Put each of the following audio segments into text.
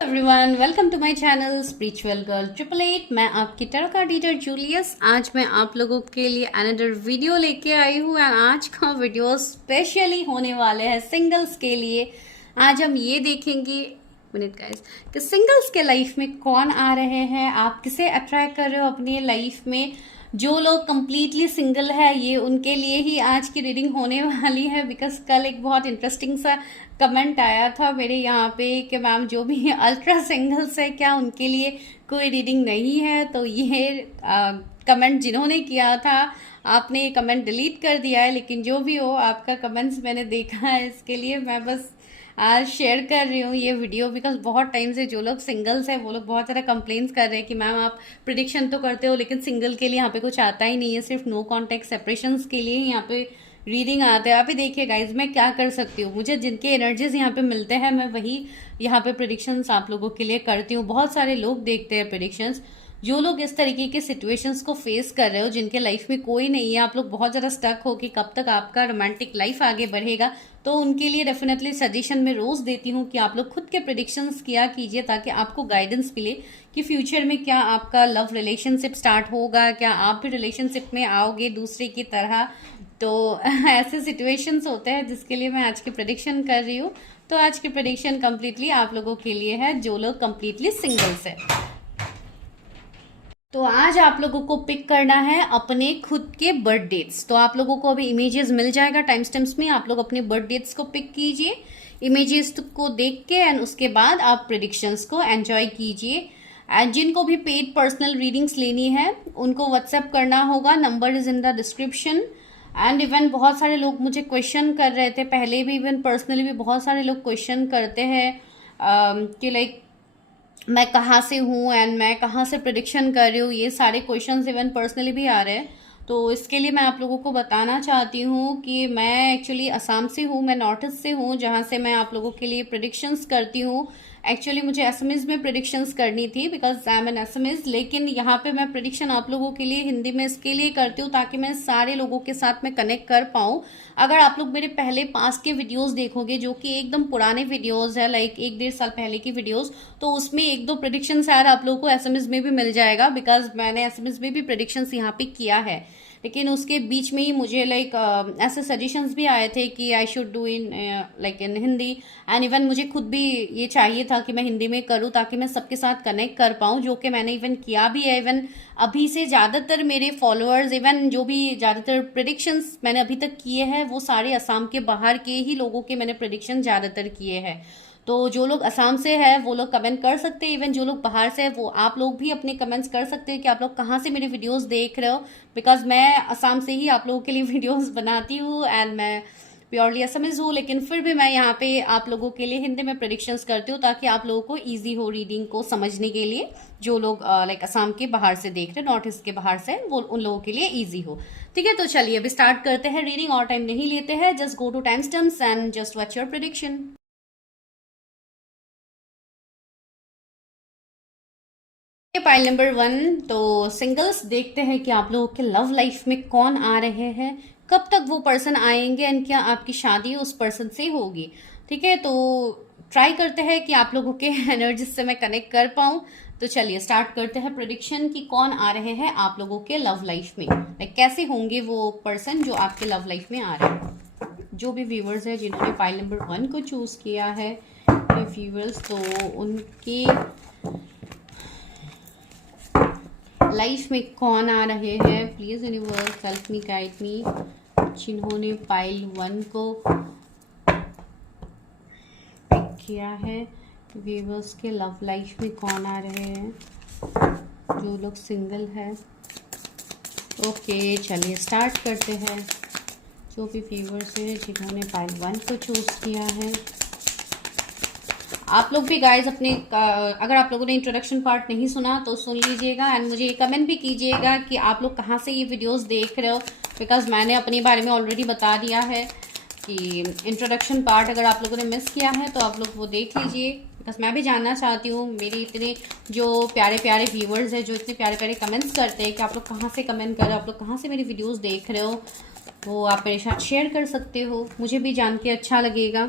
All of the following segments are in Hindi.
Everyone, welcome to my channel spiritual girl 888। मैं आपकी टैरो कार्ड रीडर जूलियस। आज मैं आप लोगों के लिए अनदर वीडियो लेके आई हूँ एंड आज का वीडियो स्पेशली होने वाले हैं सिंगल्स के लिए। आज हम ये देखेंगे मिनट गाइस कि सिंगल्स के लाइफ में कौन आ रहे हैं, आप किसे अट्रैक्ट कर रहे हो अपनी लाइफ में। जो लोग कंप्लीटली सिंगल है ये उनके लिए ही आज की रीडिंग होने वाली है, बिकॉज कल एक बहुत इंटरेस्टिंग सा कमेंट आया था मेरे यहाँ पे कि मैम जो भी अल्ट्रा सिंगल्स है क्या उनके लिए कोई रीडिंग नहीं है। तो ये कमेंट जिन्होंने किया था आपने ये कमेंट डिलीट कर दिया है, लेकिन जो भी हो आपका कमेंट्स मैंने देखा है, इसके लिए मैं बस आज शेयर कर रही हूँ ये वीडियो। बिकॉज बहुत टाइम से जो लोग सिंगल्स हैं वो लोग बहुत ज़्यादा कंप्लेंट्स कर रहे हैं कि मैम आप प्रिडिक्शन तो करते हो लेकिन सिंगल के लिए यहाँ पे कुछ आता ही नहीं है, सिर्फ नो कॉन्टेक्ट सेपरेशंस के लिए ही यहाँ पे रीडिंग आता है। अभी देखिए गाइज मैं क्या कर सकती हूँ, मुझे जिनके एनर्जीज यहाँ पे मिलते हैं मैं वही यहाँ पे प्रिडिक्शंस आप लोगों के लिए करती हूँ। बहुत सारे लोग देखते हैं प्रिडिक्शंस। जो लोग इस तरीके के सिचुएशंस को फेस कर रहे हो, जिनके लाइफ में कोई नहीं है, आप लोग बहुत ज़्यादा स्टक हो कि कब तक आपका रोमांटिक लाइफ आगे बढ़ेगा, तो उनके लिए डेफिनेटली सजेशन में रोज़ देती हूँ कि आप लोग खुद के प्रिडिक्शंस किया कीजिए ताकि आपको गाइडेंस मिले कि फ्यूचर में क्या आपका लव रिलेशनशिप स्टार्ट होगा, क्या आप भी रिलेशनशिप में आओगे दूसरे की तरह। तो ऐसे सिचुएशंस होते हैं जिसके लिए मैं आज की प्रेडिक्शन कर रही हूँ। तो आज की प्रेडिक्शन कंप्लीटली आप लोगों के लिए है जो लोग कंप्लीटली सिंगल्स है। तो आज आप लोगों को पिक करना है अपने खुद के बर्थ डेट्स। तो आप लोगों को अभी इमेजेस मिल जाएगा टाइम स्टैम्प्स में, आप लोग अपने बर्थ डेट्स को पिक कीजिए इमेजेस को देख के, एंड उसके बाद आप प्रेडिक्शंस को एंजॉय कीजिए। एंड जिनको भी पेड पर्सनल रीडिंग्स लेनी है उनको व्हाट्सएप करना होगा, number is in the description. And even बहुत सारे लोग मुझे क्वेश्चन कर रहे थे पहले भी, इवन पर्सनली भी बहुत सारे लोग क्वेश्चन करते हैं कि लाइक मैं कहाँ से हूँ एंड मैं कहाँ से प्रिडिक्शन कर रही हूँ। ये सारे क्वेश्चंस इवन पर्सनली भी आ रहे हैं। तो इसके लिए मैं आप लोगों को बताना चाहती हूँ कि मैं एक्चुअली असम से हूँ, मैं नॉर्थ ईस्ट से हूँ, जहाँ से मैं आप लोगों के लिए प्रिडिक्शंस करती हूँ। एक्चुअली मुझे एसएमएस में प्रिडिक्शंस करनी थी because I am an SMS, लेकिन यहाँ पे मैं प्रिडिक्शन आप लोगों के लिए हिंदी में इसके लिए करती हूँ ताकि मैं सारे लोगों के साथ में कनेक्ट कर पाऊँ। अगर आप लोग मेरे पहले पास के वीडियोस देखोगे जो कि एकदम पुराने वीडियोस है, लाइक 1-1.5 साल पहले की वीडियोस, तो उसमें 1-2 प्रेडिक्शन शायद आप लोगों को एसएमएस में भी मिल जाएगा बिकॉज मैंने एसएमएस में भी प्रेडिक्शंस यहाँ पे किया है। लेकिन उसके बीच में ही मुझे लाइक ऐसे सजेशंस भी आए थे कि I should do in like in Hindi, and even मुझे खुद भी ये चाहिए था कि मैं हिंदी में करूँ ताकि मैं सबके साथ कनेक्ट कर पाऊँ, जो कि मैंने इवन किया भी है। इवन अभी से ज़्यादातर मेरे फॉलोअर्स, इवन जो भी ज़्यादातर प्रेडिक्शंस मैंने अभी तक किए हैं वो सारे असम के बाहर के ही लोगों के मैंने प्रेडिक्शन ज़्यादातर किए हैं। तो जो लोग असम से है वो लोग कमेंट कर सकते हैं, इवन जो लोग बाहर से है वो आप लोग भी अपने कमेंट्स कर सकते हैं कि आप लोग कहाँ से मेरे वीडियोस देख रहे हो। बिकॉज मैं असम से ही आप लोगों के लिए वीडियोस बनाती हूँ एंड मैं प्योरली असमीज हूँ, लेकिन फिर भी मैं यहाँ पे आप लोगों के लिए हिंदी में प्रेडिक्शंस करती हूँ ताकि आप लोगों को ईजी हो रीडिंग को समझने के लिए। जो लोग लाइक असम के बाहर से देख रहे हैं, नॉर्थ ईस्ट के बाहर से, वो उन लोगों के लिए ईजी हो। ठीक है, तो चलिए अभी स्टार्ट करते हैं रीडिंग, और टाइम नहीं लेते हैं। Just go to time stamps and just watch your prediction. Pile number 1, तो सिंगल्स देखते हैं कि आप लोगों के लव लाइफ में कौन आ रहे हैं, कब तक वो पर्सन आएंगे एंड क्या आपकी शादी उस पर्सन से होगी। ठीक है, तो ट्राई करते हैं कि आप लोगों के एनर्जी से मैं कनेक्ट कर पाऊँ। तो चलिए स्टार्ट करते हैं प्रेडिक्शन कि कौन आ रहे हैं आप लोगों के लव लाइफ में, लाइक कैसे होंगे वो पर्सन जो आपके लव लाइफ में आ रहे हैं। जो भी व्यूवर्स है जिन्होंने पाइल नंबर 1 को चूज किया है व्यूवर्स, तो उनके लाइफ में कौन आ रहे हैं, please universe help me guide me. जिन्होंने पाइल 1 को पिक किया है व्यूवर्स के लव लाइफ में कौन आ रहे हैं, जो लोग सिंगल है। ओके चलिए स्टार्ट करते हैं। जो भी व्यूवर्स है जिन्होंने पाइल 1 को चूज किया है, आप लोग भी गाइज अपने अगर आप लोगों ने इंट्रोडक्शन पार्ट नहीं सुना तो सुन लीजिएगा एंड मुझे कमेंट भी कीजिएगा कि आप लोग कहाँ से ये वीडियोस देख रहे हो, बिकॉज मैंने अपने बारे में ऑलरेडी बता दिया है कि इंट्रोडक्शन पार्ट अगर आप लोगों ने मिस किया है तो आप लोग वो देख लीजिए। बिकॉज मैं भी जानना चाहती हूँ, मेरे इतने जो प्यारे प्यारे व्यूअर्स हैं, जो इतने प्यारे प्यारे कमेंट्स करते हैं कि आप लोग कहाँ से कमेंट कर रहे हो, आप लोग कहाँ से मेरी वीडियोस देख रहे हो, वो आप मेरे साथ शेयर कर सकते हो, मुझे भी जान के अच्छा लगेगा।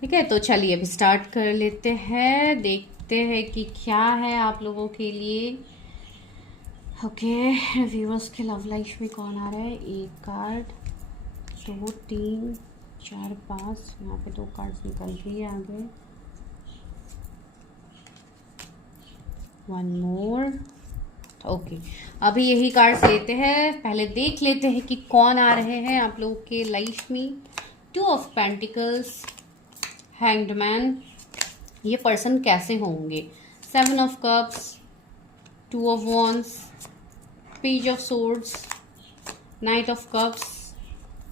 ठीक है, तो चलिए अभी स्टार्ट कर लेते हैं, देखते हैं कि क्या है आप लोगों के लिए। ओके, व्यूअर्स के लव लाइफ में कौन आ रहा है? एक कार्ड, 2 3 4 5, यहाँ पे 2 कार्ड्स निकल गई आगे, 1 मोर। ओके, अभी यही कार्ड्स लेते हैं, पहले देख लेते हैं कि कौन आ रहे हैं आप लोगों के लाइफ में। 2 ऑफ पेंटिकल्स, हैंग्ड मैन, ये पर्सन कैसे होंगे? 7 of cups, 2 of wands, page of swords, night of cups,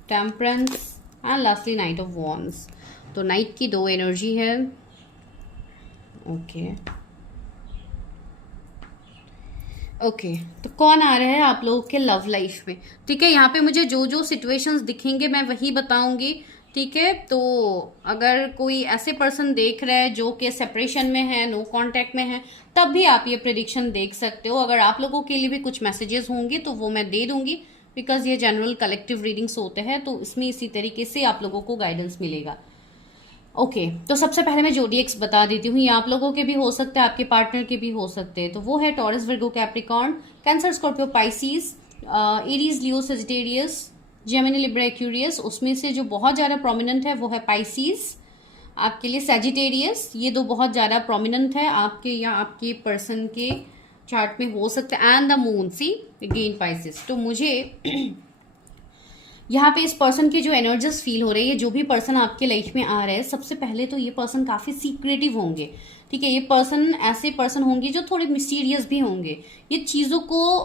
temperance and lastly night of wands. तो नाइट की 2 एनर्जी है। ओके, तो कौन आ रहे हैं आप लोगों के लव लाइफ में? ठीक है, यहाँ पे मुझे जो जो सिचुएशंस दिखेंगे मैं वही बताऊंगी। ठीक है, तो अगर कोई ऐसे पर्सन देख रहे हैं जो कि सेपरेशन में है, नो कांटेक्ट में है, तब भी आप ये प्रेडिक्शन देख सकते हो। अगर आप लोगों के लिए भी कुछ मैसेजेस होंगे तो वो मैं दे दूंगी, बिकॉज ये जनरल कलेक्टिव रीडिंग्स होते हैं, तो इसमें इसी तरीके से आप लोगों को गाइडेंस मिलेगा। ओके, तो सबसे पहले मैं जोडिएक्स बता देती हूँ। ये आप लोगों के भी हो सकते हैं, आपके पार्टनर के भी हो सकते हैं। तो वो है Taurus, Virgo, Capricorn, Cancer, Scorpio, Pisces, Aries, Leo, Sagittarius, Gemini, Libra, Aquarius. उसमें से जो बहुत ज़्यादा प्रोमिनेंट है वो है पाइसीज, आपके लिए सेजिटेरियस। ये 2 बहुत ज़्यादा प्रोमिनेंट है आपके या आपके पर्सन के चार्ट में हो सकते हैं। And the moon, see again Pisces. तो मुझे यहाँ पे इस पर्सन की जो एनर्जीज फील हो रही है, जो भी पर्सन आपके लाइफ में आ रहे हैं, सबसे पहले तो ये पर्सन काफ़ी सीक्रेटिव होंगे। ठीक है, ये पर्सन ऐसे पर्सन होंगे जो थोड़े मिस्टीरियस भी होंगे। ये चीज़ों को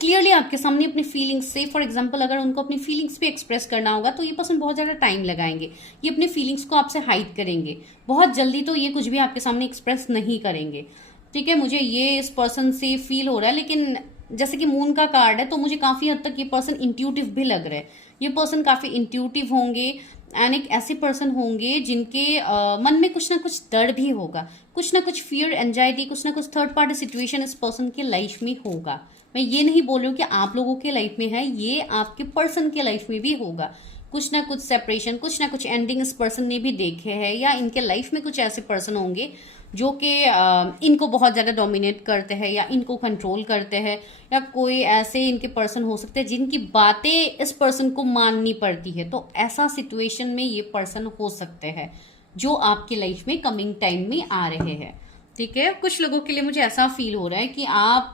क्लियरली आपके सामने अपनी फीलिंग्स से, फॉर एग्जांपल अगर उनको अपनी फीलिंग्स भी एक्सप्रेस करना होगा तो ये पर्सन बहुत ज़्यादा टाइम लगाएंगे। ये अपनी फीलिंग्स को आपसे हाइड करेंगे, बहुत जल्दी तो ये कुछ भी आपके सामने एक्सप्रेस नहीं करेंगे। ठीक है, मुझे ये इस पर्सन से फील हो रहा है। लेकिन जैसे कि मून का कार्ड है, तो मुझे काफ़ी हद तक ये पर्सन इंट्यूटिव भी लग रहा है। ये पर्सन काफ़ी इंट्यूटिव होंगे एंड एक ऐसे पर्सन होंगे जिनके मन में कुछ ना कुछ डर भी होगा, कुछ ना कुछ फियर, एंजाइटी, कुछ ना कुछ थर्ड पार्टी सिचुएशन इस पर्सन के लाइफ में होगा। मैं ये नहीं बोल रही हूँ कि आप लोगों के लाइफ में है, ये आपके पर्सन के लाइफ में भी होगा। कुछ ना कुछ सेपरेशन, कुछ ना कुछ एंडिंग इस पर्सन ने भी देखे हैं, या इनके लाइफ में कुछ ऐसे पर्सन होंगे जो कि इनको बहुत ज़्यादा डोमिनेट करते हैं या इनको कंट्रोल करते हैं, या कोई ऐसे इनके पर्सन हो सकते हैं जिनकी बातें इस पर्सन को माननी पड़ती है। तो ऐसा सिचुएशन में ये पर्सन हो सकते हैं जो आपकी लाइफ में कमिंग टाइम में आ रहे हैं। ठीक है, कुछ लोगों के लिए मुझे ऐसा फील हो रहा है कि आप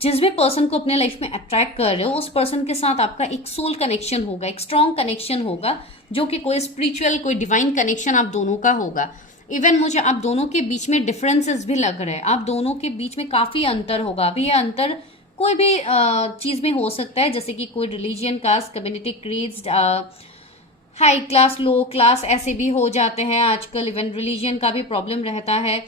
जिस भी पर्सन को अपने लाइफ में अट्रैक्ट कर रहे हो, उस पर्सन के साथ आपका एक सोल कनेक्शन होगा, एक स्ट्रॉन्ग कनेक्शन होगा, जो कि कोई स्पिरिचुअल, कोई डिवाइन कनेक्शन आप दोनों का होगा। इवन मुझे आप दोनों के बीच में डिफरेंसेस भी लग रहे हैं, आप दोनों के बीच में काफ़ी अंतर होगा। अभी ये अंतर कोई भी चीज़ में हो सकता है, जैसे कि कोई religion, caste, community, creeds, high class, low class, ऐसे भी हो जाते हैं आजकल। इवन रिलीजियन का भी प्रॉब्लम रहता है।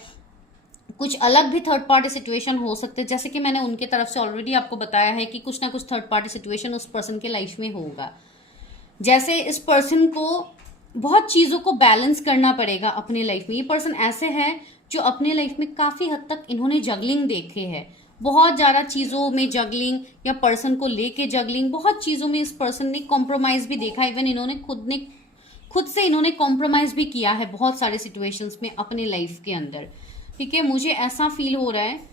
कुछ अलग भी थर्ड पार्टी सिचुएशन हो सकते हैं, जैसे कि मैंने उनके तरफ से ऑलरेडी आपको बताया है कि कुछ ना कुछ थर्ड पार्टी सिचुएशन उस पर्सन के लाइफ में होगा। जैसे इस पर्सन को बहुत चीज़ों को बैलेंस करना पड़ेगा अपने लाइफ में। ये पर्सन ऐसे हैं जो अपने लाइफ में काफ़ी हद तक इन्होंने जगलिंग देखे है, बहुत ज़्यादा चीज़ों में जगलिंग, या पर्सन को लेके जगलिंग, बहुत चीज़ों में इस पर्सन ने कॉम्प्रोमाइज़ भी देखा। इवन इन्होंने खुद से इन्होंने कॉम्प्रोमाइज़ भी किया है बहुत सारे सिचुएशंस में अपने लाइफ के अंदर। ठीक है, मुझे ऐसा फील हो रहा है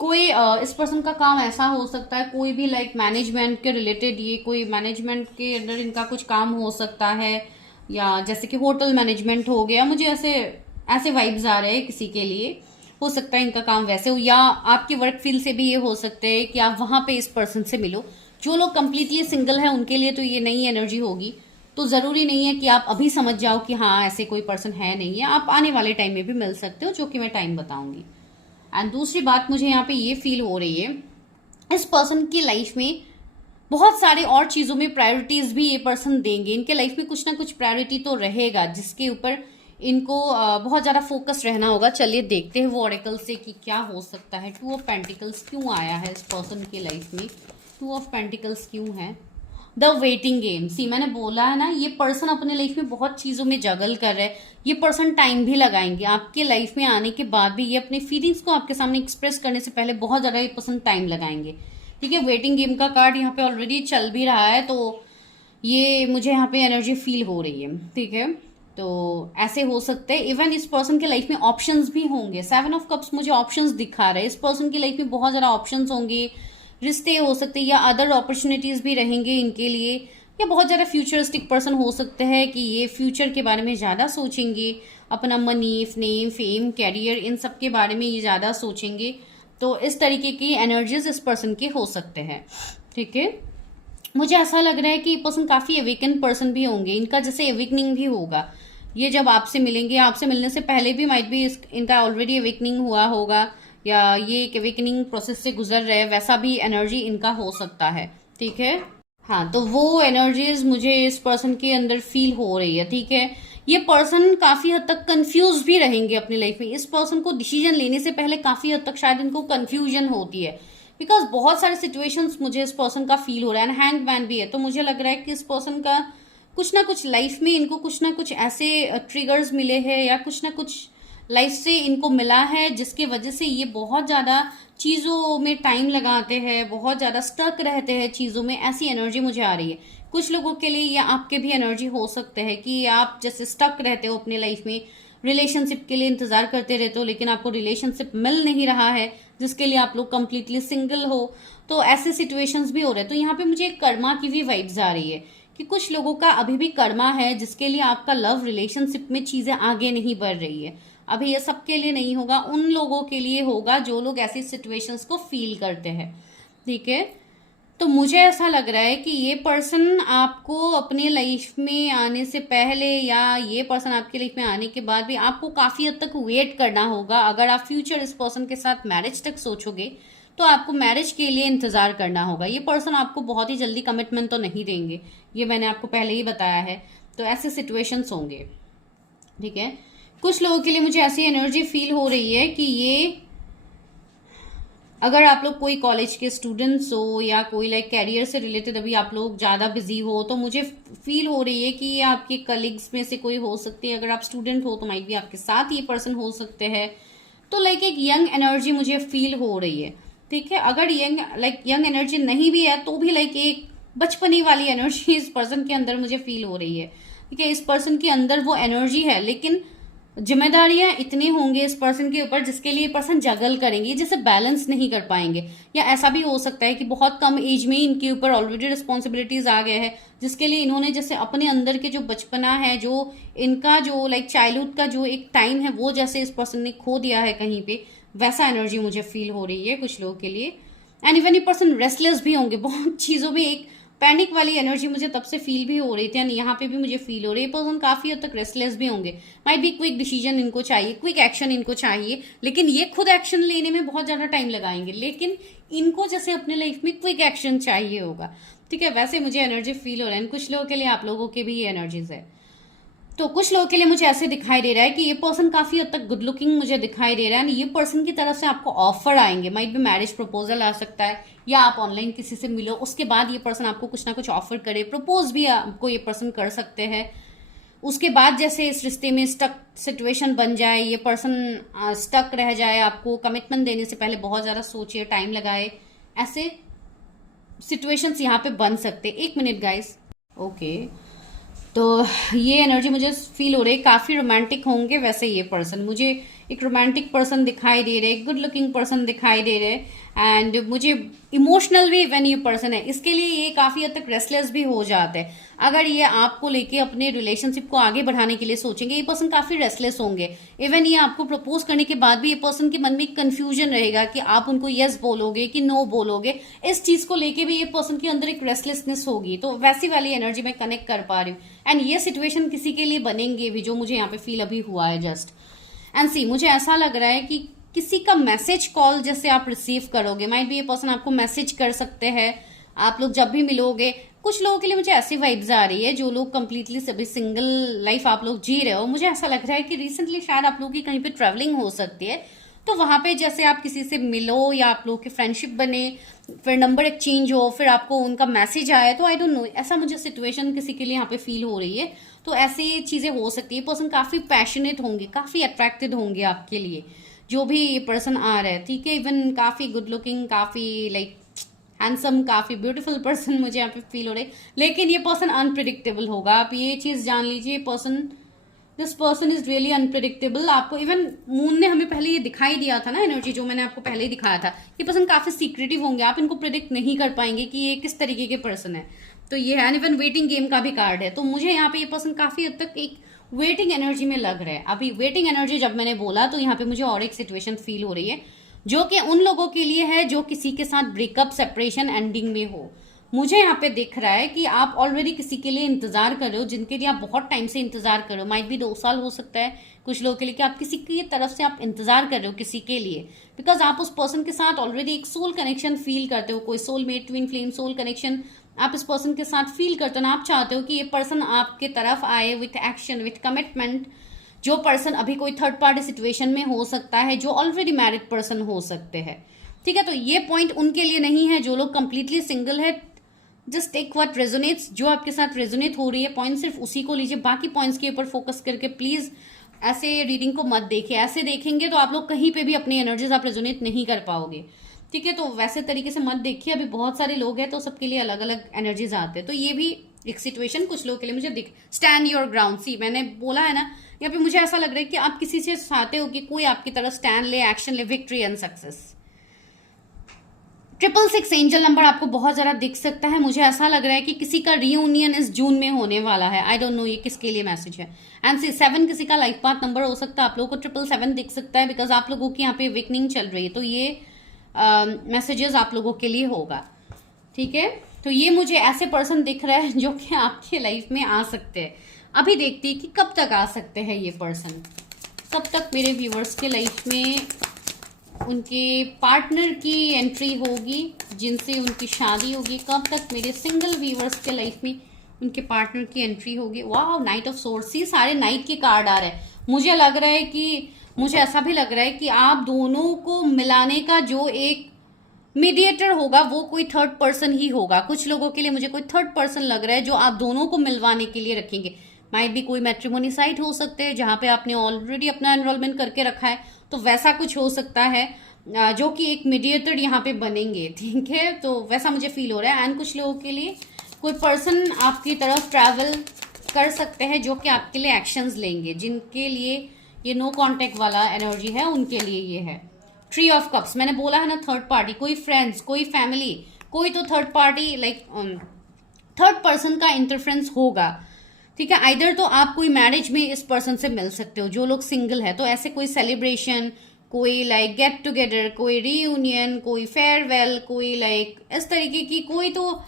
कोई इस पर्सन का काम ऐसा हो सकता है, कोई भी लाइक मैनेजमेंट के रिलेटेड, ये कोई मैनेजमेंट के अंदर इनका कुछ काम हो सकता है, या जैसे कि होटल मैनेजमेंट हो गया। मुझे ऐसे वाइब्स आ रहे हैं किसी के लिए। हो सकता है इनका काम वैसे हो, या आपके वर्क फील्ड से भी ये हो सकते हैं कि आप वहाँ पे इस पर्सन से मिलो। जो लोग कंप्लीटली सिंगल हैं उनके लिए तो ये नई एनर्जी होगी, तो ज़रूरी नहीं है कि आप अभी समझ जाओ कि हाँ ऐसे कोई पर्सन है नहीं है। आप आने वाले टाइम में भी मिल सकते हो, जो कि मैं टाइम बताऊंगी। एंड दूसरी बात मुझे यहाँ पे ये फील हो रही है, इस पर्सन की लाइफ में बहुत सारे और चीज़ों में प्रायोरिटीज़ भी ये पर्सन देंगे। इनके लाइफ में कुछ ना कुछ प्रायोरिटी तो रहेगा जिसके ऊपर इनको बहुत ज़्यादा फोकस रहना होगा। चलिए देखते हैं वो ऑरेकल से कि क्या हो सकता है। 2 ऑफ पेंटिकल्स क्यों आया है इस पर्सन की लाइफ में? 2 ऑफ पेंटिकल्स क्यों है? The waiting game. सी मैंने बोला है ना, ये पर्सन अपने लाइफ में बहुत चीजों में जगल कर रहा है। ये पर्सन टाइम भी लगाएंगे आपके लाइफ में आने के बाद भी, ये अपने फीलिंग्स को आपके सामने एक्सप्रेस करने से पहले बहुत ज्यादा ये पर्सन टाइम लगाएंगे। ठीक है, वेटिंग गेम का कार्ड यहाँ पे ऑलरेडी चल भी रहा है, तो ये मुझे यहाँ पे एनर्जी फील हो रही है। ठीक है, तो ऐसे हो सकते हैं। इवन इस पर्सन के लाइफ में ऑप्शंस भी होंगे। 7 ऑफ कप्स मुझे ऑप्शंस दिखा रहे हैं। इस पर्सन की लाइफ में बहुत ज्यादा ऑप्शंस होंगे, रिश्ते हो सकते हैं या अदर अपॉर्चुनिटीज भी रहेंगे इनके लिए, या बहुत ज्यादा फ्यूचरिस्टिक पर्सन हो सकते हैं कि ये फ्यूचर के बारे में ज्यादा सोचेंगे, अपना मनी, नेम, फेम, कैरियर, इन सब के बारे में ये ज्यादा सोचेंगे। तो इस तरीके की एनर्जीज इस पर्सन के हो सकते हैं। ठीक है, मुझे ऐसा लग रहा है कि ये पर्सन काफी अवेकन पर्सन भी होंगे। इनका जैसे अवेकनिंग भी होगा, ये जब आपसे मिलेंगे, आपसे मिलने से पहले भी माइट भी इनका ऑलरेडी अवेकनिंग हुआ होगा, या ये एक अवेकनिंग प्रोसेस से गुजर रहे हैं, वैसा भी एनर्जी इनका हो सकता है। ठीक है, हाँ, तो वो एनर्जीज मुझे इस पर्सन के अंदर फील हो रही है। ठीक है, ये पर्सन काफी हद तक कंफ्यूज भी रहेंगे अपनी लाइफ में। इस पर्सन को डिसीजन लेने से पहले काफी हद तक शायद इनको कंफ्यूजन होती है, बिकॉज बहुत सारे सिचुएशंस मुझे इस पर्सन का फील हो रहा है। एंड हैंग मैन भी है, तो मुझे लग रहा है कि इस पर्सन का कुछ ना कुछ लाइफ में इनको कुछ ना कुछ ऐसे ट्रिगर्स मिले हैं, या कुछ ना कुछ लाइफ से इनको मिला है, जिसके वजह से ये बहुत ज़्यादा चीज़ों में टाइम लगाते हैं, बहुत ज़्यादा स्टक रहते हैं चीज़ों में। ऐसी एनर्जी मुझे आ रही है। कुछ लोगों के लिए या आपके भी एनर्जी हो सकते हैं कि आप जैसे स्टक रहते हो अपने लाइफ में, रिलेशनशिप के लिए इंतजार करते रहते हो, लेकिन आपको रिलेशनशिप मिल नहीं रहा है, जिसके लिए आप लोग कंप्लीटली सिंगल हो। तो ऐसे सिचुएशंस भी हो रहे हैं। तो यहाँ पे मुझे एक कर्मा की भी वाइब्स आ रही है कि कुछ लोगों का अभी भी कर्मा है, जिसके लिए आपका लव रिलेशनशिप में चीजें आगे नहीं बढ़ रही है। अभी ये सबके लिए नहीं होगा, उन लोगों के लिए होगा जो लोग ऐसी सिचुएशंस को फील करते हैं। ठीक है, तो मुझे ऐसा लग रहा है कि ये पर्सन आपको अपने लाइफ में आने से पहले, या ये पर्सन आपकी लाइफ में आने के बाद भी आपको काफी हद तक वेट करना होगा। अगर आप फ्यूचर इस पर्सन के साथ मैरिज तक सोचोगे, तो आपको मैरिज के लिए इंतजार करना होगा। ये पर्सन आपको बहुत ही जल्दी कमिटमेंट तो नहीं देंगे, ये मैंने आपको पहले ही बताया है। तो ऐसे सिचुएशंस होंगे। ठीक है, कुछ लोगों के लिए मुझे ऐसी एनर्जी फील हो रही है कि ये, अगर आप लोग कोई कॉलेज के स्टूडेंट्स हो या कोई लाइक कैरियर से रिलेटेड अभी आप लोग ज़्यादा बिजी हो, तो मुझे फील हो रही है कि ये आपके कलीग्स में से कोई हो सकती है। अगर आप स्टूडेंट हो तो माइट भी आपके साथ ये पर्सन हो सकते हैं। तो लाइक एक यंग एनर्जी मुझे फील हो रही है। ठीक है, अगर यंग एनर्जी नहीं भी है, तो भी लाइक एक बचपनी वाली एनर्जी इस पर्सन के अंदर मुझे फील हो रही है। ठीक है, इस पर्सन के अंदर वो एनर्जी है, लेकिन जिम्मेदारियां इतनी होंगी इस पर्सन के ऊपर, जिसके लिए पर्सन जगल करेंगे, जैसे बैलेंस नहीं कर पाएंगे। या ऐसा भी हो सकता है कि बहुत कम एज में इनके ऊपर ऑलरेडी रिस्पॉन्सिबिलिटीज आ गए हैं, जिसके लिए इन्होंने जैसे अपने अंदर के जो बचपना है, जो इनका जो लाइक चाइल्डहुड का जो एक टाइम है, वो जैसे इस पर्सन ने खो दिया है कहीं पे, वैसा एनर्जी मुझे फील हो रही है कुछ लोगों के लिए। एंड इवन ये पर्सन रेस्टलेस भी होंगे, बहुत चीजों में एक पैनिक वाली एनर्जी मुझे तब से फील भी हो रही थी, एंड यहाँ पे भी मुझे फील हो रही है। पर्सन काफी हद तक रेस्टलेस भी होंगे। माइट बी क्विक डिसीजन इनको चाहिए, क्विक एक्शन इनको चाहिए, लेकिन ये खुद एक्शन लेने में बहुत ज्यादा टाइम लगाएंगे, लेकिन इनको जैसे अपने लाइफ में क्विक एक्शन चाहिए होगा। ठीक है, वैसे मुझे एनर्जी फील हो रहा है। कुछ लोगों के लिए, आप लोगों के भी ये एनर्जीज है। तो कुछ लोगों के लिए मुझे ऐसे दिखाई दे रहा है कि ये पर्सन काफी हद तक गुड लुकिंग मुझे दिखाई दे रहा है। ये पर्सन की तरफ से आपको ऑफर आएंगे, माइट भी मैरिज प्रपोजल आ सकता है, या आप ऑनलाइन किसी से मिलो, उसके बाद ये पर्सन आपको कुछ ना कुछ ऑफर करे, प्रपोज भी आपको ये पर्सन कर सकते हैं। उसके बाद जैसे इस रिश्ते में स्टक सिचुएशन बन जाए, ये पर्सन स्टक रह जाए, आपको कमिटमेंट देने से पहले बहुत ज्यादा सोचिए, टाइम लगाए, ऐसे सिचुएशंस यहाँ पे बन सकते। 1 मिनट गाइस। ओके, तो ये एनर्जी मुझे फील हो रही है, काफी रोमांटिक होंगे वैसे ये पर्सन। मुझे एक रोमांटिक पर्सन दिखाई दे रहे, गुड लुकिंग पर्सन दिखाई दे रहे, एंड मुझे इमोशनल भी इवन ये पर्सन है, इसके लिए ये काफी हद तक रेस्टलेस भी हो जाते हैं। अगर ये आपको लेके अपने रिलेशनशिप को आगे बढ़ाने के लिए सोचेंगे, ये पर्सन काफी रेस्टलेस होंगे। इवन ये आपको प्रपोज करने के बाद भी ये पर्सन के मन में कंफ्यूजन रहेगा कि आप उनको यस बोलोगे कि नो बोलोगे। इस चीज को लेके भी ये पर्सन के अंदर एक रेस्टलेसनेस होगी। तो वैसी वाली एनर्जी मैं कनेक्ट कर पा रही हूँ, एंड ये सिचुएशन किसी के लिए बनेंगे भी, जो मुझे यहाँ पे फील अभी हुआ है जस्ट। एंड सी, मुझे ऐसा लग रहा है कि किसी का मैसेज कॉल जैसे आप रिसीव करोगे, माइट भी ये पर्सन आपको मैसेज कर सकते हैं आप लोग जब भी मिलोगे। कुछ लोगों के लिए मुझे ऐसी वाइब्स आ रही है, जो लोग कंप्लीटली सभी सिंगल लाइफ आप लोग जी रहे हो, मुझे ऐसा लग रहा है कि रिसेंटली शायद आप लोगों की कहीं पे ट्रैवलिंग हो सकती है। तो वहां पे जैसे आप किसी से मिलो या आप लोगों की फ्रेंडशिप बने, फिर नंबर एक्सचेंज हो, फिर आपको उनका मैसेज आए, तो आई डोंट नो, ऐसा मुझे सिचुएशन किसी के लिए यहाँ पे फील हो रही है। तो ऐसी चीजें हो सकती है। पर्सन काफी पैशनेट होंगे, काफी अट्रैक्टेड होंगे आपके लिए, जो भी ये पर्सन आ रहा है, ठीक है। इवन काफी गुड लुकिंग, काफी लाइक हैंडसम, काफी ब्यूटीफुल पर्सन मुझे यहाँ पे फील हो रही है। लेकिन ये पर्सन अनप्रिडिक्टेबल होगा, आप ये चीज जान लीजिए। This person is really unpredictable. आपको इवन मून ने हमें पहले ये दिखाई दिया था ना, एनर्जी जो मैंने आपको पहले ही दिखाया था, ये पर्सन काफी सीक्रेटिव होंगे, आप इनको प्रिडिक्ट नहीं कर पाएंगे कि ये किस तरीके के पर्सन है। तो ये है, इवन वेटिंग गेम का भी कार्ड है। तो मुझे यहाँ पे ये पर्सन काफी हद तक एक वेटिंग एनर्जी में लग रहा है। अभी वेटिंग एनर्जी जब मैंने बोला तो यहाँ पे मुझे और एक सिचुएशन फील हो रही है, जो कि उन लोगों के लिए है जो किसी के साथ ब्रेकअप, सेपरेशन, एंडिंग में हो। मुझे यहाँ पे दिख रहा है कि आप ऑलरेडी किसी के लिए इंतजार कर रहे हो, जिनके लिए आप बहुत टाइम से इंतजार कर रहे हो। माइट भी 2 साल हो सकता है कुछ लोगों के लिए, कि आप किसी की तरफ से आप इंतजार कर रहे हो किसी के लिए, बिकॉज आप उस पर्सन के साथ ऑलरेडी एक सोल कनेक्शन फील करते हो, कोई soulmate, twin flame soul connection आप इस पर्सन के साथ फील करते हो ना। आप चाहते हो कि ये पर्सन आपके तरफ आए विथ एक्शन, विथ कमिटमेंट। जो पर्सन अभी कोई थर्ड पार्टी सिचुएशन में हो सकता है, जो ऑलरेडी मैरिड पर्सन हो सकते हैं, ठीक है। तो ये पॉइंट उनके लिए नहीं है। जो लोग कंप्लीटली सिंगल है, जस्ट टेक व्हाट रेजोनेट्स, जो आपके साथ रेजोनेट हो रही है पॉइंट, सिर्फ उसी को लीजिए। बाकी पॉइंट्स के ऊपर फोकस करके प्लीज ऐसे रीडिंग को मत देखिए। ऐसे देखेंगे तो आप लोग कहीं पे भी अपनी एनर्जीज आप रेजोनेट नहीं कर पाओगे, ठीक है। तो वैसे तरीके से मत देखिए। अभी बहुत सारे लोग हैं तो सबके लिए अलग अलग एनर्जीज आते हैं। तो ये भी एक सिचुएशन कुछ लोगों के लिए मुझे दिख। स्टैंड योर ग्राउंड, सी मैंने बोला है ना, यहाँ पे मुझे ऐसा लग रहा है कि आप किसी से चाहते हो कि कोई आपकी तरफ स्टैंड ले, एक्शन ले, victory and success. 666 angel number आपको बहुत ज्यादा दिख सकता है। मुझे ऐसा लग रहा है कि किसी का रियूनियन इस जून में होने वाला है। आई डोंट नो ये किसके लिए मैसेज है। एंड 7 किसी का लाइफ पाथ नंबर हो सकता है। आप लोगों को 777 दिख सकता है, बिकॉज आप लोगों की यहाँ पे अवेकनिंग चल रही है। तो ये मैसेजेस आप लोगों के लिए होगा, ठीक है। तो ये मुझे ऐसे पर्सन दिख रहा है जो कि आपके लाइफ में आ सकते हैं। अभी देखती है कि कब तक आ सकते हैं ये पर्सन, कब तक मेरे व्यूवर्स के लाइफ में उनके पार्टनर की एंट्री होगी, जिनसे उनकी शादी होगी। कब तक मेरे सिंगल व्यूवर्स के लाइफ में उनके पार्टनर की एंट्री होगी। वाह, नाइट ऑफ सोर्ड्स, सारे नाइट के कार्ड आ रहे हैं। मुझे लग रहा है कि, मुझे ऐसा भी लग रहा है कि आप दोनों को मिलाने का जो एक मीडिएटर होगा वो कोई थर्ड पर्सन ही होगा। कुछ लोगों के लिए मुझे कोई थर्ड पर्सन लग रहा है जो आप दोनों को मिलवाने के लिए रखेंगे। माइट भी कोई मैट्रिमोनी साइट हो सकते हैं जहां पे आपने ऑलरेडी अपना एनरोलमेंट करके रखा है, तो वैसा कुछ हो सकता है जो कि एक मीडिएटर यहाँ पे बनेंगे, ठीक है। तो वैसा मुझे फील हो रहा है। एंड कुछ लोगों के लिए कोई पर्सन आपकी तरफ ट्रैवल कर सकते हैं जो कि आपके लिए एक्शंस लेंगे। जिनके लिए ये नो कांटेक्ट वाला एनर्जी है उनके लिए ये है। ट्री ऑफ कप्स, मैंने बोला है ना, थर्ड पार्टी, कोई फ्रेंड्स, कोई फैमिली, कोई तो third party like third person का इंटरफेरेंस होगा, ठीक है। आइदर तो आप कोई मैरिज में इस पर्सन से मिल सकते हो। जो लोग सिंगल है तो ऐसे कोई सेलिब्रेशन, कोई लाइक गेट टुगेदर, कोई रीयूनियन, कोई फेयरवेल, कोई लाइक इस तरीके की कोई तो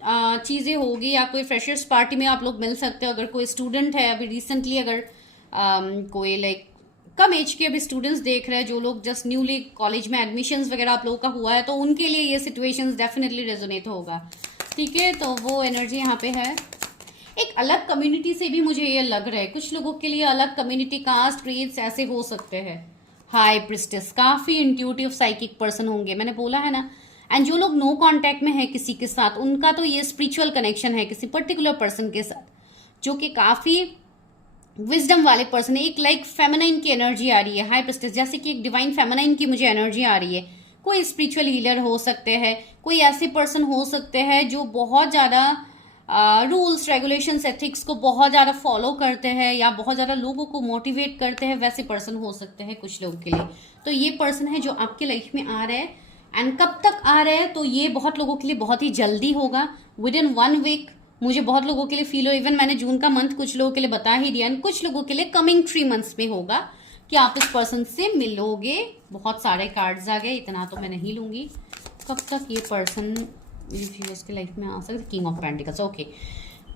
चीजें होगी, या कोई फ्रेशर्स पार्टी में आप लोग मिल सकते हो। अगर कोई स्टूडेंट है, अभी रिसेंटली अगर कोई लाइक कम एज के अभी स्टूडेंट्स देख रहे हैं, जो लोग जस्ट न्यूली कॉलेज में एडमिशन्स वगैरह आप लोगों का हुआ है, तो उनके लिए ये सिचुएशंस डेफिनेटली रेजोनेट होगा, ठीक है। तो वो एनर्जी यहाँ पे है। एक अलग कम्युनिटी से भी मुझे ये लग रहा है। कुछ लोगों के लिए अलग कम्युनिटी, कास्ट, क्रीड्स ऐसे हो सकते हैं। हाई प्रिस्टेस, काफी इंट्यूटिव साइकिक पर्सन होंगे, मैंने बोला है ना। एंड जो लोग नो कांटेक्ट में है किसी के साथ, उनका तो ये स्पिरिचुअल कनेक्शन है किसी पर्टिकुलर पर्सन के साथ, जो कि काफी विजडम वाले पर्सन है। एक लाइक फेमिनाइन की एनर्जी आ रही है, हाई प्रिस्टेस, जैसे कि एक डिवाइन फेमिनाइन की मुझे एनर्जी आ रही है। कोई स्पिरिचुअल हीलर हो सकते हैं, कोई ऐसे पर्सन हो सकते हैं जो बहुत ज्यादा रूल्स, रेगुलेशंस, एथिक्स को बहुत ज्यादा फॉलो करते हैं, या बहुत ज्यादा लोगों को मोटिवेट करते हैं। वैसे पर्सन हो सकते हैं कुछ लोगों के लिए। तो ये पर्सन है जो आपके लाइफ में आ रहा है। एंड कब तक आ रहा है, तो ये बहुत लोगों के लिए बहुत ही जल्दी होगा, विद इन 1 वीक। मुझे बहुत लोगों के लिए फील हो, इवन मैंने जून का मंथ कुछ लोगों के लिए बता ही दिया। एंड कुछ लोगों के लिए कमिंग 3 मंथ्स में होगा कि आप इस पर्सन से मिलोगे। बहुत सारे कार्ड्स आ गए, इतना तो मैं नहीं लूंगी। कब तक ये पर्सन व्यूअर्स के लाइफ में आ सकते, किंग ऑफ पेंटिकल्स, ओके।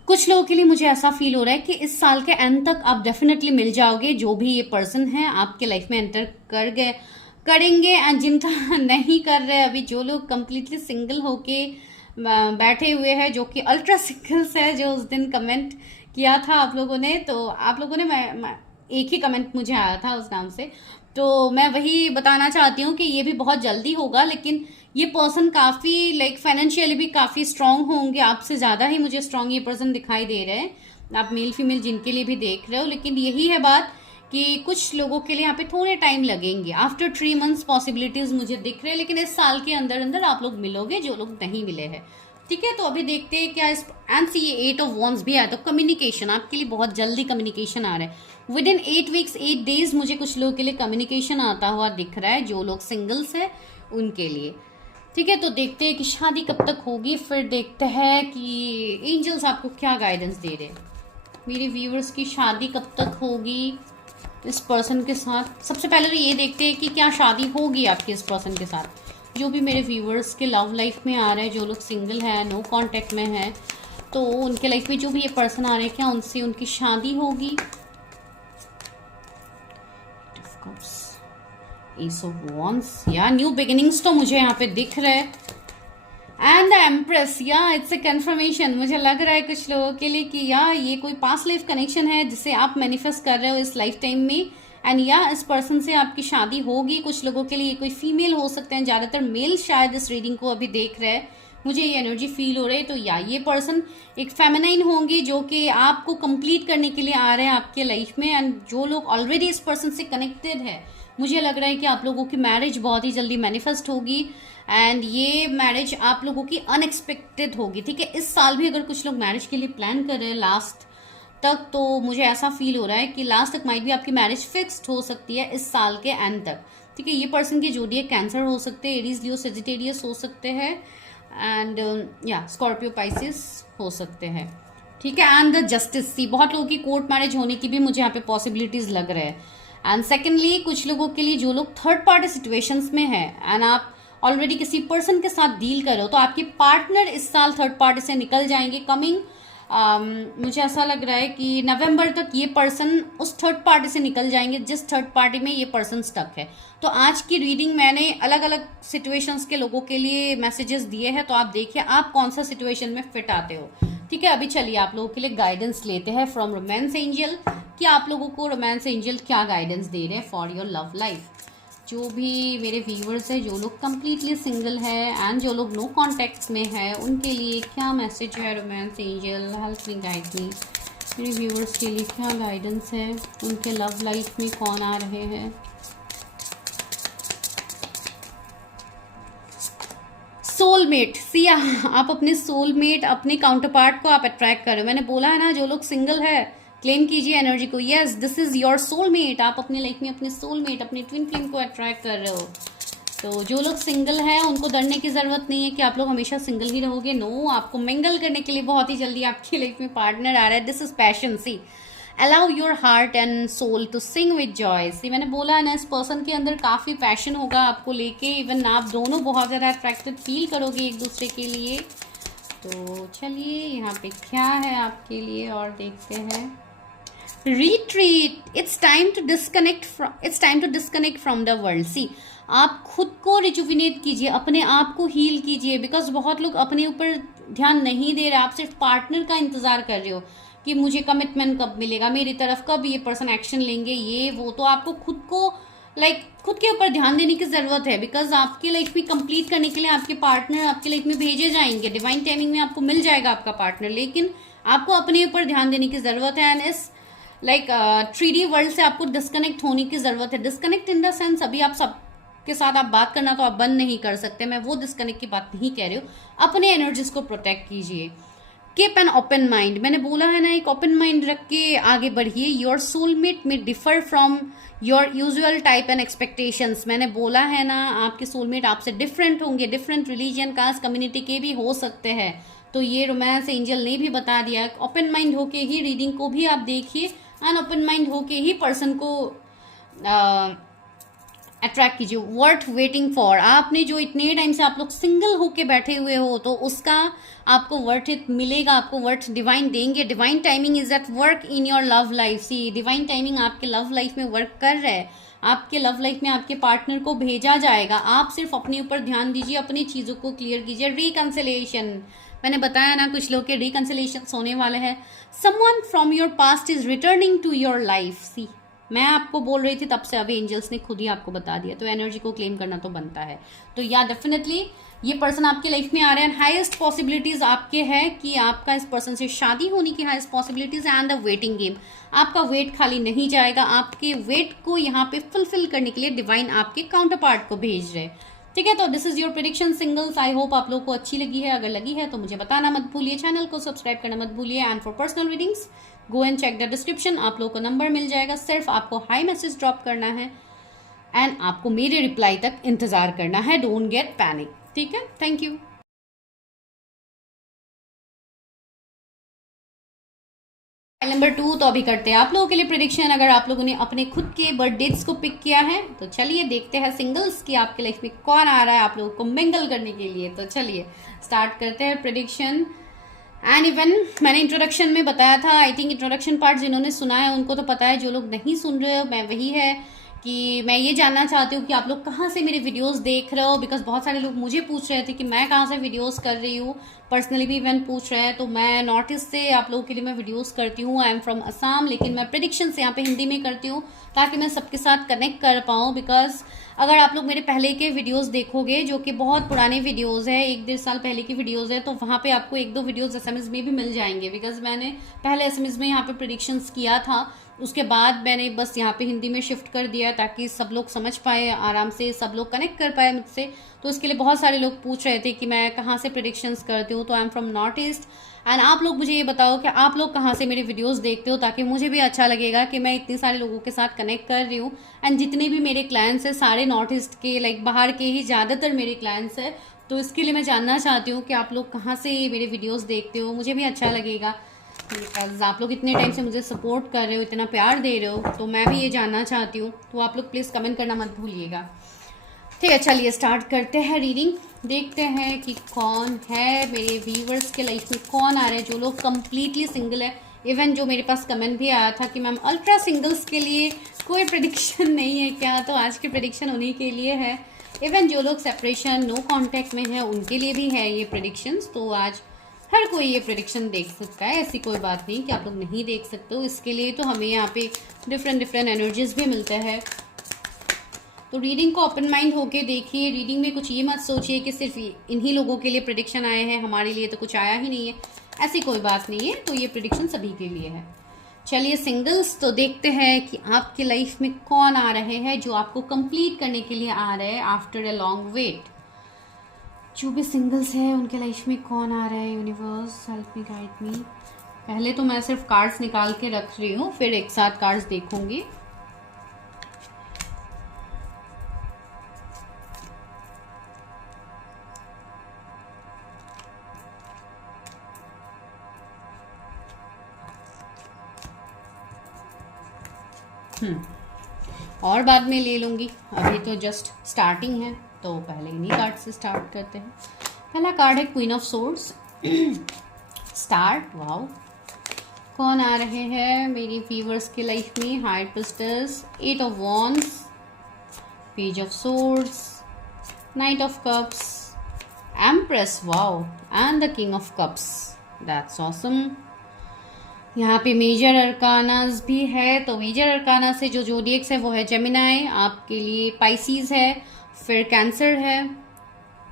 कुछ लोगों के लिए मुझे ऐसा फील हो रहा है कि इस साल के एंड तक आप डेफिनेटली मिल जाओगे। जो भी ये पर्सन है आपके लाइफ में एंटर करेंगे। एंड जिनका नहीं कर रहे अभी, जो लोग कंप्लीटली सिंगल होके बैठे हुए हैं, जो कि अल्ट्रा सिंगल्स है, जो उस दिन कमेंट किया था आप लोगों ने, तो आप लोगों ने एक ही कमेंट मुझे आया था उस नाम से, तो मैं वही बताना चाहती हूँ कि ये भी बहुत जल्दी होगा, लेकिन ये पर्सन काफी लाइक फाइनेंशियली भी काफी स्ट्रांग होंगे, आपसे ज्यादा ही मुझे स्ट्रांग ये पर्सन दिखाई दे रहे हैं। आप मेल फीमेल जिनके लिए भी देख रहे हो, लेकिन यही है बात कि कुछ लोगों के लिए यहाँ पे थोड़े टाइम लगेंगे। आफ्टर 3 मंथ्स पॉसिबिलिटीज मुझे दिख रहे हैं, लेकिन इस साल के अंदर अंदर आप लोग मिलोगे जो लोग नहीं मिले हैं। ठीक है, तो अभी देखते हैं क्या इस एंड सी ये 8 ऑफ वॉन्स भी आया, तो कम्युनिकेशन आपके लिए बहुत जल्दी कम्युनिकेशन आ रहा है। विद इन 8 वीक्स 8 डेज मुझे कुछ लोगों के लिए कम्युनिकेशन आता हुआ दिख रहा है, जो लोग सिंगल्स है उनके लिए। ठीक है, तो देखते हैं कि शादी कब तक होगी, फिर देखते हैं कि एंजल्स आपको क्या गाइडेंस दे रहे हैं। मेरे व्यूअर्स की शादी कब तक होगी इस पर्सन के साथ। सबसे पहले तो ये देखते हैं कि क्या शादी होगी आपकी इस पर्सन के साथ। जो भी मेरे व्यूअर्स के लव लाइफ में आ रहे हैं, जो लोग सिंगल हैं, नो कांटेक्ट में हैं, तो उनके लाइफ में जो भी ये पर्सन आ रहे हैं, क्या उनसे उनकी शादी होगी। एस ऑफ वॉन्ड्स या न्यू बिगिनिंग्स तो मुझे यहाँ पे दिख रहा है। एंड द एम्प्रेस, या इट्स ए कंफर्मेशन। मुझे लग रहा है कुछ लोगों के लिए कि या ये कोई पास्ट लाइफ कनेक्शन है जिसे आप मैनिफेस्ट कर रहे हो इस लाइफ टाइम में, एंड या इस पर्सन से आपकी शादी होगी। कुछ लोगों के लिए ये कोई फीमेल हो सकते हैं, ज्यादातर मेल शायद इस रीडिंग को अभी देख रहे हैं, मुझे ये एनर्जी फील हो रही है। तो या ये पर्सन एक फेमिनाइन होंगे जो कि आपको कंप्लीट करने के लिए आ रहे हैं आपके लाइफ में। एंड जो लोग ऑलरेडी इस पर्सन से कनेक्टेड है, मुझे लग रहा है कि आप लोगों की मैरिज बहुत ही जल्दी मैनिफेस्ट होगी, एंड ये मैरिज आप लोगों की अनएक्सपेक्टेड होगी। ठीक है, इस साल भी अगर कुछ लोग मैरिज के लिए प्लान कर रहे हैं लास्ट तक, तो मुझे ऐसा फील हो रहा है कि लास्ट तक माइट भी आपकी मैरिज फिक्स्ड हो सकती है इस साल के एंड तक। ठीक है, ये पर्सन की जोड़ी कैंसर हो सकते हैं, एरीज लियो सेजिटेरियस हो सकते हैं, एंड या स्कॉर्पियो पाइसिस हो सकते हैं। ठीक है, एंड द जस्टिस, सी बहुत लोगों की कोर्ट मैरिज होने की भी मुझे यहाँ पे पॉसिबिलिटीज लग रहे हैं। एंड सेकेंडली कुछ लोगों के लिए जो लोग थर्ड पार्टी सिचुएशंस में है एंड आप ऑलरेडी किसी पर्सन के साथ डील कर रहे हो, तो आपके पार्टनर इस साल थर्ड पार्टी से निकल जाएंगे। कमिंग मुझे ऐसा लग रहा है कि नवंबर तक ये पर्सन उस थर्ड पार्टी से निकल जाएंगे जिस थर्ड पार्टी में ये पर्सन स्टक है। तो आज की रीडिंग मैंने अलग अलग सिचुएशंस के लोगों के लिए मैसेजेस दिए हैं, तो आप देखिए आप कौन सा सिचुएशन में फिट आते हो। ठीक है, अभी चलिए आप लोगों के लिए गाइडेंस लेते हैं फ्रॉम रोमांस एंजल कि आप लोगों को रोमांस एंजल क्या गाइडेंस दे रहे हैं फॉर योर लव लाइफ। जो भी मेरे व्यूवर्स है, जो लोग कम्प्लीटली सिंगल है एंड जो लोग नो कॉन्टेक्ट में है, उनके लिए क्या मैसेज है romance angel, help me guide me. मेरे व्यूवर्स के लिए क्या गाइडेंस है, उनके लव लाइफ में कौन आ रहे हैं। सोलमेट, सी आप अपने सोलमेट, अपने काउंटर पार्ट को आप अट्रैक्ट कर रहे हो। मैंने बोला है ना, जो लोग सिंगल है क्लेम कीजिए एनर्जी को। Yes, this is your soulmate. आप अपने लाइफ में अपने सोलमेट, अपने ट्विन फ्लेम को अट्रैक्ट कर रहे हो। तो जो लोग सिंगल हैं उनको डरने की जरूरत नहीं है कि आप लोग हमेशा सिंगल ही रहोगे। नो, आपको मिंगल करने के लिए बहुत ही जल्दी आपकी लाइफ में पार्टनर आ रहा है। This is passion. See allow your heart and soul to sing with joy. See मैंने बोला है ना, इस पर्सन के अंदर काफी पैशन होगा आपको लेके। इवन आप दोनों बहुत ज्यादा अट्रैक्टेड फील करोगे एक दूसरे के लिए। तो चलिए यहाँ पे क्या है आपके लिए और देखते हैं। Retreat, it's time to disconnect from the world. See आप खुद को रिजुविनेट कीजिए, अपने आप को हील कीजिए, बिकॉज बहुत लोग अपने ऊपर ध्यान नहीं दे रहे। आप सिर्फ पार्टनर का इंतजार कर रहे हो कि मुझे कमिटमेंट कब मिलेगा, मेरी तरफ कब ये पर्सन एक्शन लेंगे, ये वो। तो आपको खुद को खुद के ऊपर ध्यान देने की जरूरत है, बिकॉज आपकी लाइफ में कंप्लीट करने के लिए आपके पार्टनर आपकी लाइफ में भेजे जाएंगे। डिवाइन टाइमिंग में आपको मिल जाएगा आपका पार्टनर, लेकिन आपको अपने ऊपर ध्यान देने की जरूरत है। एंड इस 3D वर्ल्ड से आपको डिस्कनेक्ट होने की जरूरत है। डिस्कनेक्ट इन द सेंस, अभी आप सब के साथ आप बात करना तो आप बंद नहीं कर सकते, मैं वो डिस्कनेक्ट की बात नहीं कह रही हूँ। अपने एनर्जीज को प्रोटेक्ट कीजिए। कीप एन ओपन माइंड, मैंने बोला है ना, एक ओपन माइंड रख के आगे बढ़िए। योर सोलमेट में differ from your usual type and expectations. मैंने बोला है ना, आपके सोलमेट आपसे डिफरेंट होंगे, डिफरेंट रिलीजन, कास्ट, कम्युनिटी के भी हो सकते हैं। तो ये रोमांस एंजल ने भी बता दिया। ओपन माइंड होके ही रीडिंग को भी आप देखिए, एंड ओपन माइंड होके ही पर्सन को अट्रैक्ट कीजिए। वर्थ वेटिंग फॉर, आपने जो इतने टाइम से आप लोग सिंगल होके बैठे हुए हो, तो उसका आपको वर्थ इट मिलेगा, आपको वर्थ डिवाइन देंगे। Divine timing is at work in your love life. See divine timing आपके लव लाइफ में वर्क कर रहा है। आपके लव लाइफ में आपके पार्टनर को भेजा जाएगा। आप सिर्फ अपने ऊपर ध्यान दीजिए, अपनी चीजों को क्लियर कीजिए। रिकंसिलिएशन, मैंने बताया ना, कुछ लोग के रिकंसिलिएशन होने वाले हैं। Someone from your past is returning to your life. See मैं आपको बोल रही थी तब से अभी एंजल्स ने खुद ही आपको बता दिया, तो एनर्जी को क्लेम करना तो बनता है। तो या डेफिनेटली ये पर्सन आपके लाइफ में आ रहे हैं। हाईएस्ट पॉसिबिलिटीज आपके है कि आपका इस पर्सन से शादी होने की highest possibilities and the waiting game. आपका वेट खाली नहीं जाएगा, आपके वेट को यहाँ पे फुलफिल करने के लिए डिवाइन आपके काउंटर पार्ट को भेज रहे। ठीक है, तो this is your prediction singles. I hope आप लोगों को अच्छी लगी है। अगर लगी है तो मुझे बताना मत भूलिए, चैनल को सब्सक्राइब करना मत भूलिए। And for personal readings go and check the description, आप लोगों को नंबर मिल जाएगा। सिर्फ आपको हाई मैसेज ड्रॉप करना है एंड आपको मेरे रिप्लाई तक इंतजार करना है। डोंट गेट पैनिक, ठीक है। Thank you. नंबर 2 तो अभी करते हैं आप लोगों के लिए प्रेडिक्शन। अगर आप लोगों ने अपने खुद के बर्थ डेट्स को पिक किया है तो चलिए देखते हैं सिंगल्स की आपके लाइफ में कौन आ रहा है आप लोगों को मिंगल करने के लिए। तो चलिए स्टार्ट करते हैं प्रेडिक्शन। एंड इवन मैंने इंट्रोडक्शन में बताया था, आई थिंक इंट्रोडक्शन पार्ट जिन्होंने सुना है उनको तो पता है, जो लोग नहीं सुन रहे हो मैं वही है कि मैं ये जानना चाहती हूँ कि आप लोग कहाँ से मेरे वीडियोस देख रहे हो। बिकॉज बहुत सारे लोग मुझे पूछ रहे थे कि मैं कहाँ से वीडियोस कर रही हूँ, पर्सनली भी इवन पूछ रहे हैं। तो मैं नॉर्थ ईस्ट से आप लोगों के लिए मैं वीडियोस करती हूँ। आई एम फ्रॉम असम, लेकिन मैं प्रेडिक्शंस यहाँ पे हिंदी में करती हूँ ताकि मैं सबके साथ कनेक्ट कर पाऊँ। बिकॉज अगर आप लोग मेरे पहले के वीडियोस देखोगे जो कि बहुत पुराने वीडियोस है, 1-1.5 साल पहले की वीडियोस है, तो वहाँ पे आपको 1-2 वीडियोस एसएमएस में भी मिल जाएंगे। बिकॉज मैंने पहले एसएमएस में यहाँ पे प्रेडिक्शंस किया था, उसके बाद मैंने बस यहाँ पे हिंदी में शिफ्ट कर दिया ताकि सब लोग समझ पाए आराम से, सब लोग कनेक्ट कर पाए मुझसे। तो इसके लिए बहुत सारे लोग पूछ रहे थे कि मैं कहाँ से प्रेडिक्शंस करती हूँ। तो I am from north east. And आप लोग मुझे ये बताओ कि आप लोग कहाँ से मेरे वीडियोस देखते हो, ताकि मुझे भी अच्छा लगेगा कि मैं इतने सारे लोगों के साथ कनेक्ट कर रही हूँ। एंड जितने भी मेरे क्लाइंट्स हैं सारे नॉर्थ ईस्ट के, लाइक बाहर के ही ज़्यादातर मेरे क्लाइंट्स हैं। तो इसके लिए मैं जानना चाहती हूँ कि आप लोग कहाँ से मेरे वीडियोज़ देखते हो, मुझे भी अच्छा लगेगा। बिकॉज आप लोग इतने टाइम से मुझे सपोर्ट कर रहे हो, इतना प्यार दे रहे हो, तो मैं भी ये जानना चाहती हूँ। तो आप लोग प्लीज़ कमेंट करना मत भूलिएगा। ठीक है, चलिए स्टार्ट करते हैं रीडिंग। देखते हैं कि कौन है मेरे व्यूवर्स के लाइफ में, कौन आ रहे हैं जो लोग कम्प्लीटली सिंगल है। इवन जो मेरे पास कमेंट भी आया था कि मैम अल्ट्रा सिंगल्स के लिए कोई प्रेडिक्शन नहीं है क्या, तो आज की प्रेडिक्शन उन्हीं के लिए है। इवन जो लोग सेपरेशन नो कांटेक्ट में है उनके लिए भी है ये प्रेडिक्शंस। तो आज हर कोई ये प्रेडिक्शन देख सकता है, ऐसी कोई बात नहीं कि आप लोग नहीं देख सकते हो। इसके लिए तो हमें यहाँ पे डिफरेंट एनर्जीज भी मिलते हैं। तो रीडिंग को ओपन माइंड होके देखिए। रीडिंग में कुछ ये मत सोचिए कि सिर्फ इन्हीं लोगों के लिए प्रेडिक्शन आए हैं, हमारे लिए तो कुछ आया ही नहीं है, ऐसी कोई बात नहीं है। तो ये प्रेडिक्शन सभी के लिए है। चलिए सिंगल्स, तो देखते हैं कि आपके लाइफ में कौन आ रहे हैं जो आपको कंप्लीट करने के लिए आ रहे हैं आफ्टर अ लॉन्ग वेट। जो भी सिंगल्स है उनके लाइफ में कौन आ रहा है। Universe help me, guide me. पहले तो मैं सिर्फ कार्ड्स निकाल के रख रही हूँ, फिर एक साथ कार्ड्स देखूंगी। और बाद में ले लूँगी, अभी तो जस्ट स्टार्टिंग है, तो पहले इन्हीं कार्ड से स्टार्ट करते हैं। पहला कार्ड है queen of swords. Start. Wow, कौन आ रहे हैं मेरी व्यूवर्स के लाइफ में। High priestess, 8 of wands, page of swords, night of cups, empress, wow, and the king of cups. That's awesome. यहाँ पे मेजर अरकानास भी है। तो मेजर अरकाना से जो जोडिएक्स है वो है जेमिनाई, आपके लिए पाइसीज है, फिर कैंसर है।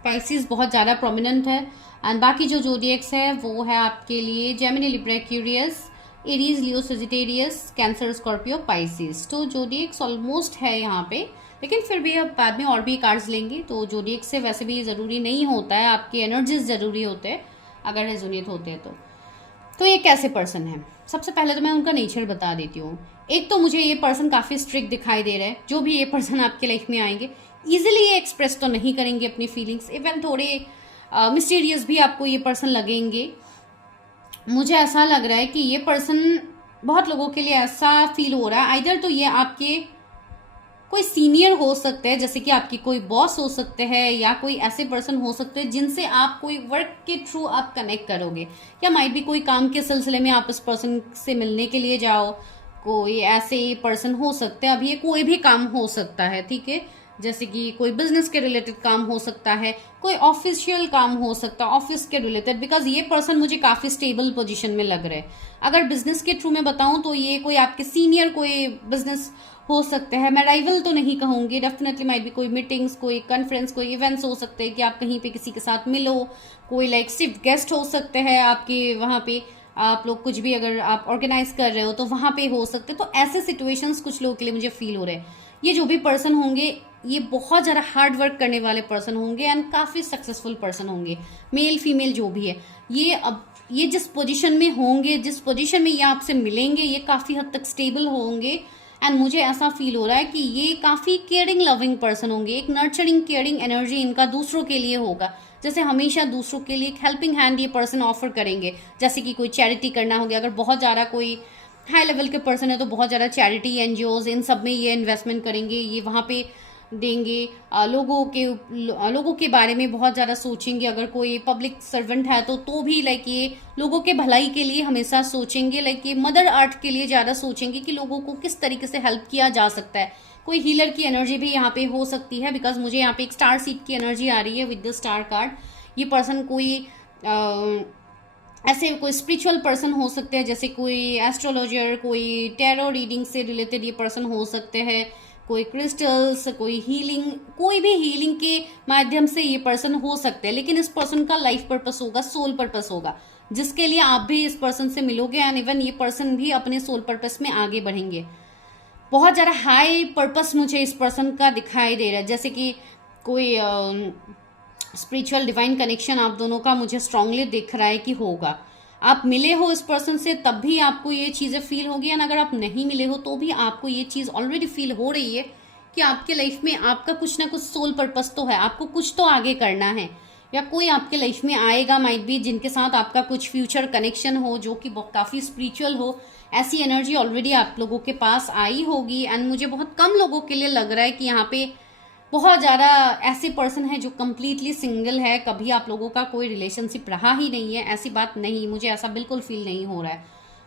पाइसीज बहुत ज़्यादा प्रोमिनेंट है। एंड बाकी जो जोडिएक्स है वो है आपके लिए Gemini, Libra, Aquarius, Aries, Leo, Sagittarius, cancer, Scorpio, Pisces. तो जोडिएक्स ऑलमोस्ट है यहाँ पे, लेकिन फिर भी अब बाद में और भी कार्ड्स लेंगे। तो जोडिएक्स से वैसे भी ज़रूरी नहीं होता है, आपकी एनर्जीज ज़रूरी होते हैं अगर रेजोनेट होते हैं तो ये कैसे पर्सन है। सबसे पहले तो मैं उनका नेचर बता देती हूँ। एक तो मुझे ये पर्सन काफ़ी स्ट्रिक्ट दिखाई दे रहा है। जो भी ये पर्सन आपके लाइफ में आएंगे इजीली ये एक्सप्रेस तो नहीं करेंगे अपनी फीलिंग्स, इवन थोड़े मिस्टीरियस भी आपको ये पर्सन लगेंगे। मुझे ऐसा लग रहा है कि ये पर्सन बहुत लोगों के लिए ऐसा फील हो रहा है, आइदर तो ये आपके कोई सीनियर हो सकते हैं, जैसे कि आपकी कोई बॉस हो सकते हैं, या कोई ऐसे पर्सन हो सकते हैं जिनसे आप कोई वर्क के थ्रू आप कनेक्ट करोगे, या माइट भी कोई काम के सिलसिले में आप इस पर्सन से मिलने के लिए जाओ। कोई ऐसे पर्सन हो सकते हैं, अब ये कोई भी काम हो सकता है, ठीक है, जैसे कि कोई बिजनेस के रिलेटेड काम हो सकता है, कोई ऑफिशियल काम हो सकता है ऑफिस के रिलेटेड, बिकॉज ये पर्सन मुझे काफी स्टेबल पोजीशन में लग रहे हैं। अगर बिजनेस के थ्रू में बताऊं तो ये कोई आपके सीनियर कोई बिजनेस हो सकते हैं, मैं राइवल तो नहीं कहूंगी, डेफिनेटली माइट भी कोई मीटिंग्स, कोई कॉन्फ्रेंस, कोई इवेंट्स हो सकते हैं कि आप कहीं पे किसी के साथ मिलो, कोई लाइक सिर्फ गेस्ट हो सकते हैं आपके वहां पे, आप लोग कुछ भी अगर आप ऑर्गेनाइज कर रहे हो तो वहां पे हो सकते, तो ऐसे सिचुएशंस कुछ लोगों के लिए मुझे फील हो रहे हैं। ये जो भी पर्सन होंगे ये बहुत ज़्यादा हार्ड वर्क करने वाले पर्सन होंगे एंड काफ़ी सक्सेसफुल पर्सन होंगे, मेल फीमेल जो भी है। ये जिस पोजीशन में होंगे, जिस पोजीशन में ये आपसे मिलेंगे, ये काफ़ी हद तक स्टेबल होंगे एंड मुझे ऐसा फील हो रहा है कि ये काफ़ी केयरिंग लविंग पर्सन होंगे। एक नर्चरिंग केयरिंग एनर्जी इनका दूसरों के लिए होगा, जैसे हमेशा दूसरों के लिए एक हेल्पिंग हैंड ये पर्सन ऑफर करेंगे, जैसे कि कोई चैरिटी करना हो गया, अगर बहुत ज़्यादा कोई हाई लेवल के पर्सन है तो बहुत ज़्यादा चैरिटी एनजीओज इन सब में ये इन्वेस्टमेंट करेंगे, ये वहाँ पे देंगे, लोगों के बारे में बहुत ज़्यादा सोचेंगे। अगर कोई पब्लिक सर्वेंट है तो भी लाइक ये लोगों के भलाई के लिए हमेशा सोचेंगे, लाइक ये मदर आर्ट के लिए ज़्यादा सोचेंगे कि लोगों को किस तरीके से हेल्प किया जा सकता है। कोई हीलर की एनर्जी भी यहाँ पे हो सकती है, बिकॉज मुझे यहाँ पे एक स्टार सीट की एनर्जी आ रही है विद द स्टार कार्ड। ये पर्सन कोई ऐसे कोई स्पिरिचुअल पर्सन हो सकते हैं, जैसे कोई एस्ट्रोलॉजर, कोई टैरो रीडिंग से रिलेटेड ये पर्सन हो सकते हैं, कोई क्रिस्टल्स, कोई हीलिंग, कोई भी हीलिंग के माध्यम से ये पर्सन हो सकते हैं। लेकिन इस पर्सन का लाइफ पर्पस होगा, सोल पर्पस होगा, जिसके लिए आप भी इस पर्सन से मिलोगे एंड इवन ये पर्सन भी अपने सोल पर्पस में आगे बढ़ेंगे। बहुत ज़्यादा हाई पर्पस मुझे इस पर्सन का दिखाई दे रहा है, जैसे कि कोई स्पिरिचुअल डिवाइन कनेक्शन आप दोनों का मुझे स्ट्रांगली दिख रहा है कि होगा। आप मिले हो इस पर्सन से तब भी आपको ये चीज़ें फील होगी, एंड अगर आप नहीं मिले हो तो भी आपको ये चीज़ ऑलरेडी फील हो रही है कि आपके लाइफ में आपका कुछ ना कुछ सोल पर्पस तो है, आपको कुछ तो आगे करना है, या कोई आपके लाइफ में आएगा माइट भी जिनके साथ आपका कुछ फ्यूचर कनेक्शन हो जो कि काफ़ी स्पिरिचुअल हो। ऐसी एनर्जी ऑलरेडी आप लोगों के पास आई होगी एंड मुझे बहुत कम लोगों के लिए लग रहा है कि यहाँ पे बहुत ज़्यादा ऐसे पर्सन है जो कम्प्लीटली सिंगल है, कभी आप लोगों का कोई रिलेशनशिप रहा ही नहीं है, ऐसी बात नहीं, मुझे ऐसा बिल्कुल फील नहीं हो रहा है।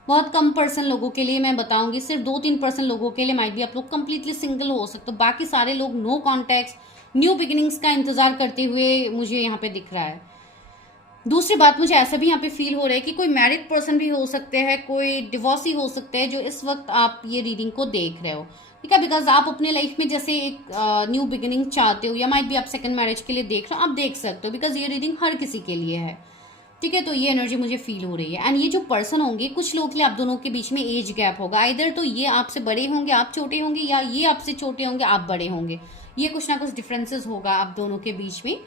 बहुत कम पर्सन लोगों के लिए मैं बताऊंगी, सिर्फ 2-3% लोगों के लिए माइट भी आप लोग कम्प्लीटली सिंगल हो सकते हो, बाकी सारे लोग नो कॉन्टैक्ट्स, न्यू बिगिनिंग्स का इंतजार करते हुए मुझे यहाँ पे दिख रहा है। दूसरी बात, मुझे ऐसा भी यहाँ पे फील हो रहा है कि कोई मैरिड पर्सन भी हो सकते हैं, कोई डिवोर्सी हो सकते हैं जो इस वक्त आप ये रीडिंग को देख रहे हो, ठीक है, बिकॉज आप अपने लाइफ में जैसे एक न्यू बिगिनिंग चाहते हो, या माइट भी आप सेकंड मैरिज के लिए देख रहे हो, आप देख सकते हो, बिकॉज ये रीडिंग हर किसी के लिए है, ठीक है। तो ये एनर्जी मुझे फील हो रही है एंड ये जो पर्सन होंगे, कुछ लोगों के लिए आप दोनों के बीच में एज गैप होगा, इधर तो ये आपसे बड़े होंगे आप छोटे होंगे, या ये आपसे छोटे होंगे आप बड़े होंगे, ये कुछ ना कुछ डिफरेंसेस होगा आप दोनों के बीच में।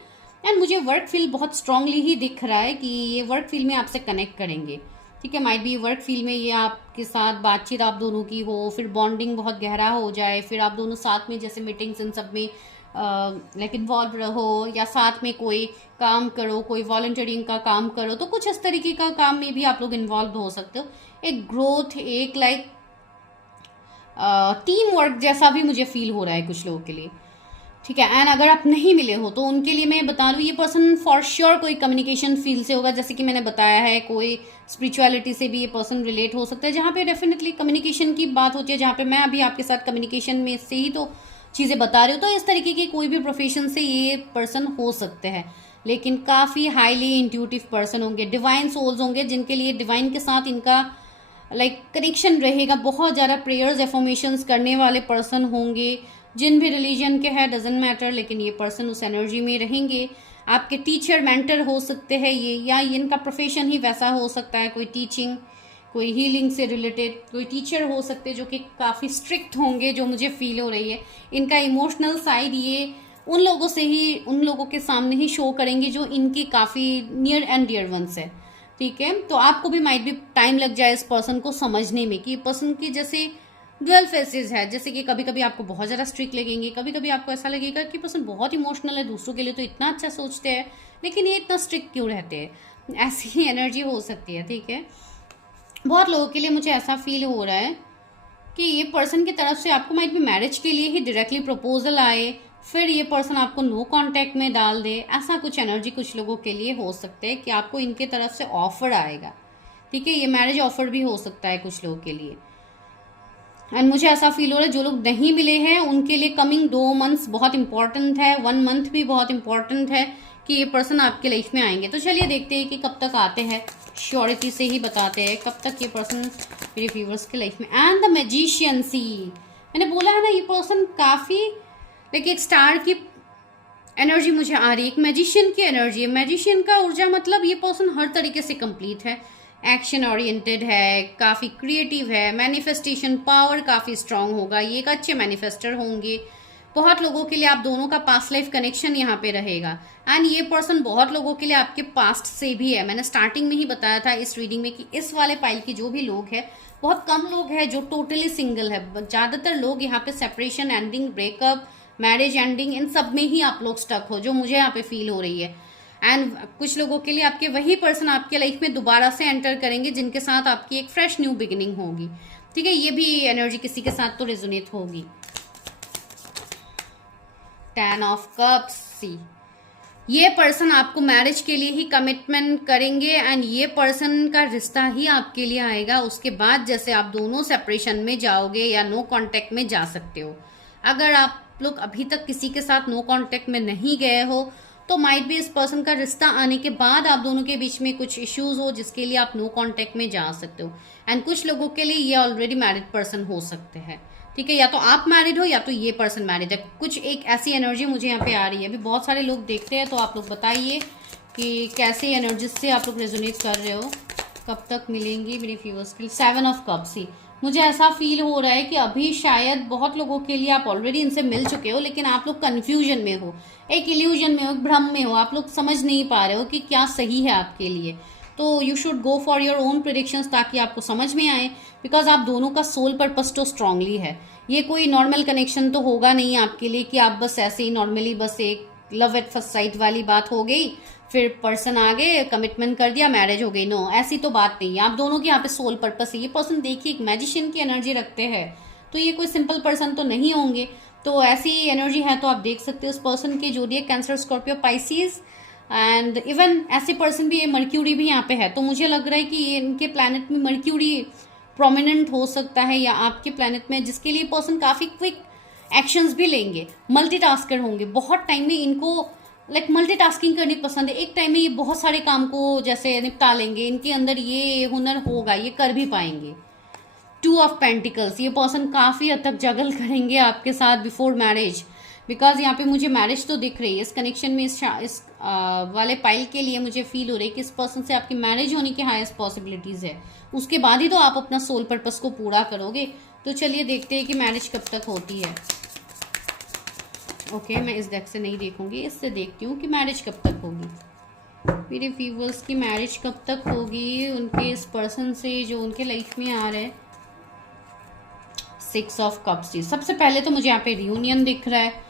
एंड मुझे वर्क फील्ड बहुत स्ट्रांगली ही दिख रहा है कि ये वर्क फील्ड में आपसे कनेक्ट करेंगे, ठीक है, माइट भी वर्क फील्ड में ये आपके साथ बातचीत आप दोनों की हो, फिर बॉन्डिंग बहुत गहरा हो जाए, फिर आप दोनों साथ में जैसे मीटिंग्स इन सब में लाइक इन्वॉल्व रहो, या साथ में कोई काम करो, कोई वॉलंटियरिंग का काम करो, तो कुछ इस तरीके का काम में भी आप लोग इन्वॉल्व हो सकते हो। एक ग्रोथ, एक लाइक टीम वर्क जैसा भी मुझे फील हो रहा है कुछ लोगों के लिए, ठीक है। एंड अगर आप नहीं मिले हो तो उनके लिए मैं बता दूँ, ये पर्सन फॉर श्योर कोई कम्युनिकेशन फील्ड से होगा, जैसे कि मैंने बताया है, कोई स्पिरिचुअलिटी से भी ये पर्सन रिलेट हो सकता है, जहाँ पे डेफिनेटली कम्युनिकेशन की बात होती है, जहाँ पे मैं अभी आपके साथ कम्युनिकेशन में से ही तो चीज़ें बता रही हूँ। तो इस तरीके के कोई भी प्रोफेशन से ये पर्सन हो सकते हैं, लेकिन काफ़ी हाईली इंट्यूटिव पर्सन होंगे, डिवाइन सोल्स होंगे जिनके लिए डिवाइन के साथ इनका लाइक कनेक्शन रहेगा, बहुत ज़्यादा प्रेयर्स एफर्मेशंस करने वाले पर्सन होंगे, जिन भी रिलीजन के हैं डजेंट मैटर, लेकिन ये पर्सन उस एनर्जी में रहेंगे। आपके टीचर मेंटर हो सकते हैं ये, या इनका प्रोफेशन ही वैसा हो सकता है, कोई टीचिंग, कोई हीलिंग से रिलेटेड कोई टीचर हो सकते हैं जो कि काफ़ी स्ट्रिक्ट होंगे, जो मुझे फील हो रही है। इनका इमोशनल साइड ये उन लोगों के सामने ही शो करेंगे जो इनकी काफ़ी नियर एंड डियर वंस है, ठीक है। तो आपको भी माइट भी टाइम लग जाए इस पर्सन को समझने में कि पर्सन की जैसे डुअल फेसेस है, जैसे कि कभी कभी आपको बहुत ज़्यादा स्ट्रिक्ट लगेंगे, कभी कभी आपको ऐसा लगेगा कि पर्सन बहुत इमोशनल है, दूसरों के लिए तो इतना अच्छा सोचते हैं लेकिन ये इतना स्ट्रिक्ट क्यों रहते हैं, ऐसी ही एनर्जी हो सकती है, ठीक है। बहुत लोगों के लिए मुझे ऐसा फील हो रहा है कि ये पर्सन की तरफ से आपको माइट भी मैरिज के लिए ही डायरेक्टली प्रपोजल आए, फिर ये पर्सन आपको नो कांटेक्ट में डाल दे, ऐसा कुछ एनर्जी कुछ लोगों के लिए हो सकता है कि आपको इनके तरफ से ऑफर आएगा, ठीक है। ये मैरिज ऑफर भी हो सकता है कुछ लोगों के लिए। एंड मुझे ऐसा फील हो रहा है जो लोग नहीं मिले हैं उनके लिए कमिंग 2 मंथ्स बहुत इंपॉर्टेंट है, 1 मंथ भी बहुत इंपॉर्टेंट है कि ये पर्सन आपके लाइफ में आएंगे। तो चलिए देखते हैं कि कब तक आते हैं, श्योरिटी से ही बताते हैं कब तक ये पर्सन मेरे व्यूवर्स के लाइफ में। एंड द मैजिशियन, सी मैंने बोला है ना ये पर्सन काफी लाइक एक स्टार की एनर्जी मुझे आ रही है, एक मैजिशियन की एनर्जी है। मैजिशियन का ऊर्जा मतलब ये पर्सन हर तरीके से कंप्लीट है, एक्शन ओरिएंटेड है, काफ़ी क्रिएटिव है, मैनिफेस्टेशन पावर काफ़ी स्ट्रांग होगा, ये एक अच्छे मैनिफेस्टर होंगे। बहुत लोगों के लिए आप दोनों का पास्ट लाइफ कनेक्शन यहाँ पे रहेगा। एंड ये पर्सन बहुत लोगों के लिए आपके पास्ट से भी है। मैंने स्टार्टिंग में ही बताया था इस रीडिंग में कि इस वाले पाइल के जो भी लोग हैं, बहुत कम लोग हैं जो टोटली सिंगल है। ज़्यादातर लोग यहाँ पे separation, ending, breakup, marriage ending, इन सब में ही आप लोग स्टक हो, जो मुझे यहाँ पे फील हो रही है। एंड कुछ लोगों के लिए आपके वही पर्सन आपके लाइफ में दोबारा से एंटर करेंगे जिनके साथ आपकी एक फ्रेश न्यू बिगिनिंग होगी। ठीक है, ये भी एनर्जी किसी के साथ तो रेजोनेट होगी। 10 ऑफ कप्स, सी ये पर्सन आपको मैरिज के लिए ही कमिटमेंट करेंगे एंड ये पर्सन का रिश्ता ही आपके लिए आएगा। उसके बाद जैसे आप दोनों सेपरेशन में जाओगे या नो कांटेक्ट में जा सकते हो। अगर आप लोग अभी तक किसी के साथ नो कांटेक्ट में नहीं गए हो तो माइट भी इस पर्सन का रिश्ता आने के बाद आप दोनों के बीच में कुछ इश्यूज हो जिसके लिए आप नो कांटेक्ट में जा सकते हो। एंड कुछ लोगों के लिए ये ऑलरेडी मैरिड पर्सन हो सकते हैं। ठीक है, या तो आप मैरिड हो या तो ये पर्सन मैरिड है। कुछ एक ऐसी एनर्जी मुझे यहाँ पे आ रही है। अभी बहुत सारे लोग देखते हैं तो आप लोग बताइए कि कैसे एनर्जी से आप लोग रेजोनेट कर रहे हो, कब तक मिलेंगी मेरे व्यूअर्स के लिए। 7 ऑफ कप्स, ही मुझे ऐसा फील हो रहा है कि अभी शायद बहुत लोगों के लिए आप ऑलरेडी इनसे मिल चुके हो लेकिन आप लोग कंफ्यूजन में हो, एक इल्यूजन में हो, भ्रम में हो, आप लोग समझ नहीं पा रहे हो कि क्या सही है आपके लिए। तो you should go for your own predictions ताकि आपको समझ में आए, बिकॉज आप दोनों का सोल पर्पस तो स्ट्रांगली है। ये कोई नॉर्मल कनेक्शन तो होगा नहीं आपके लिए कि आप बस ऐसे ही नॉर्मली बस एक लव एट फर्स्ट साइट वाली बात हो गई, फिर पर्सन आ गए, कमिटमेंट कर दिया, मैरिज हो गई। नो, ऐसी तो बात नहीं है। आप दोनों के यहाँ पे सोल पर्पस है। ये पर्सन देखिए एक मैजिशियन की एनर्जी रखते हैं, तो ये कोई सिंपल पर्सन तो नहीं होंगे। तो ऐसी एनर्जी है तो आप देख सकते हो उस पर्सन के zodiac Cancer, Scorpio, Pisces and even ऐसे पर्सन भी, मर्क्यूरी भी यहाँ पे है। तो मुझे लग रहा है कि ये इनके प्लैनेट में मर्क्यूरी प्रोमिनेंट हो सकता है या आपके प्लैनेट में, जिसके लिए पर्सन काफ़ी क्विक एक्शंस भी लेंगे, मल्टीटास्कर होंगे। बहुत टाइम में इनको लाइक मल्टीटास्किंग करनी पसंद है। एक टाइम में ये बहुत सारे काम को जैसे निपटा लेंगे, इनके अंदर ये हुनर होगा, ये कर भी पाएंगे। 2 ऑफ पेंटिकल्स, ये पर्सन काफ़ी हद तक जगल करेंगे आपके साथ बिफोर मैरिज, बिकॉज यहाँ पे मुझे मैरिज तो दिख रही है इस कनेक्शन में। इस वाले पाइल के लिए मुझे फील हो रही है कि इस पर्सन से आपकी मैरिज होने की हाईएस्ट पॉसिबिलिटीज है। उसके बाद ही तो आप अपना सोल पर्पस को पूरा करोगे। तो चलिए देखते हैं कि मैरिज कब तक होती है। ओके, मैं इस डेक से नहीं देखूंगी, इससे देखती हूँ कि मैरिज कब तक होगी। मेरे व्यूवर्स की मैरिज कब तक होगी उनके इस पर्सन से जो उनके लाइफ में आ रहा है। 6 ऑफ कप्स, सबसे पहले तो मुझे यहाँ पे रियूनियन दिख रहा है,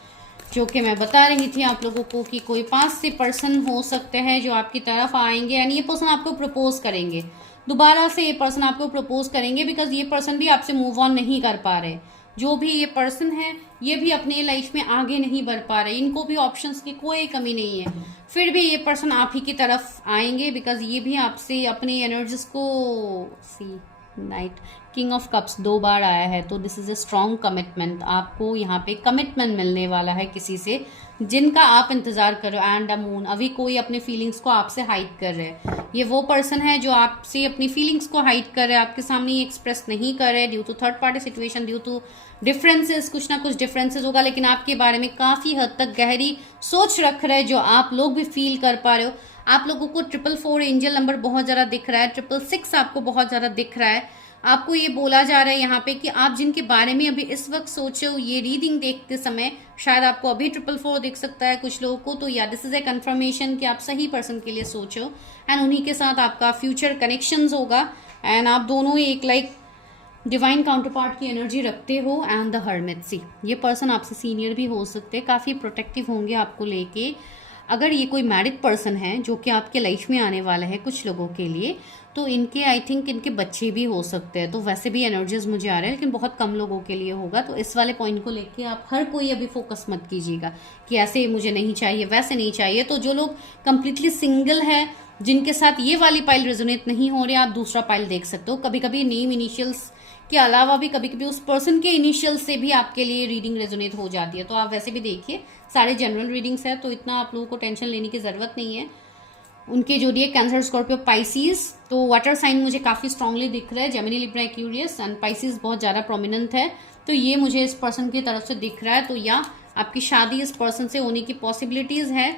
जो कि मैं बता रही थी आप लोगों को कि कोई 5 से पर्सन हो सकते हैं जो आपकी तरफ आएंगे। यानी ये पर्सन आपको प्रपोज करेंगे, दोबारा से ये पर्सन आपको प्रपोज करेंगे, बिकॉज ये पर्सन भी आपसे मूव ऑन नहीं कर पा रहे। जो भी ये पर्सन है ये भी अपने लाइफ में आगे नहीं बढ़ पा रहे, इनको भी ऑप्शंस की कोई कमी नहीं है, फिर भी ये पर्सन आप ही की तरफ आएंगे, बिकॉज ये भी आपसे अपनी एनर्जीज को सी नाइट किंग ऑफ कप्स 2 बार आया है। तो this is a strong commitment. आपको यहाँ पे कमिटमेंट मिलने वाला है किसी से जिनका आप इंतजार कर रहे हो। एंड द मून, अभी कोई अपने फीलिंग्स को आपसे हाइड कर रहे हैं। ये वो पर्सन है जो आपसे अपनी फीलिंग्स को हाइड कर रहे हैं, आपके सामने एक्सप्रेस नहीं कर रहे due to third party situation, due to differences, कुछ ना कुछ डिफरेंसेस होगा, लेकिन आपके बारे में काफी हद तक गहरी सोच रख रहे हैं जो आप लोग भी फील कर पा रहे हो। आप लोगों को 444 एंजल नंबर बहुत ज्यादा दिख रहा है, 666 आपको बहुत ज्यादा दिख रहा है। आपको ये बोला जा रहा है यहाँ पे कि आप जिनके बारे में अभी इस वक्त सोचे हो, ये रीडिंग देखते समय शायद आपको अभी 444 दिख सकता है कुछ लोगों को। तो या दिस इज ए कंफर्मेशन कि आप सही पर्सन के लिए सोचो एंड उन्हीं के साथ आपका फ्यूचर कनेक्शंस होगा। एंड आप दोनों एक लाइक डिवाइन काउंटर पार्ट की एनर्जी रखते हो। एंड द हर्मिट, सी ये पर्सन आपसे सीनियर भी हो सकते हैं, काफ़ी प्रोटेक्टिव होंगे आपको लेके। अगर ये कोई मैरिड पर्सन है जो कि आपके लाइफ में आने वाला है कुछ लोगों के लिए, तो इनके आई थिंक इनके बच्चे भी हो सकते हैं। तो वैसे भी एनर्जीज मुझे आ रहे हैं, लेकिन बहुत कम लोगों के लिए होगा। तो इस वाले पॉइंट को लेके आप हर कोई अभी फोकस मत कीजिएगा कि ऐसे मुझे नहीं चाहिए, वैसे नहीं चाहिए। तो जो लोग कंप्लीटली सिंगल है, जिनके साथ ये वाली पाइल रेजोनेट नहीं हो रही, आप दूसरा पाइल देख सकते हो। कभी कभी नेम इनिशियल्स के अलावा भी कभी कभी उस पर्सन के इनिशियल से भी आपके लिए रीडिंग रेजोनेट हो जाती है। तो आप वैसे भी देखिए, सारे जनरल रीडिंग्स है तो इतना आप लोगों को टेंशन लेने की जरूरत नहीं है। उनके जो दिए कैंसर, स्कॉर्पियो, पाइसिस, तो वाटर साइन मुझे काफी स्ट्रांगली दिख रहा है, Gemini, Libra, Aquarius and Pisces बहुत ज्यादा प्रोमिनेंट है। तो ये मुझे इस पर्सन की तरफ से दिख रहा है। तो या आपकी शादी इस पर्सन से होने की पॉसिबिलिटीज है।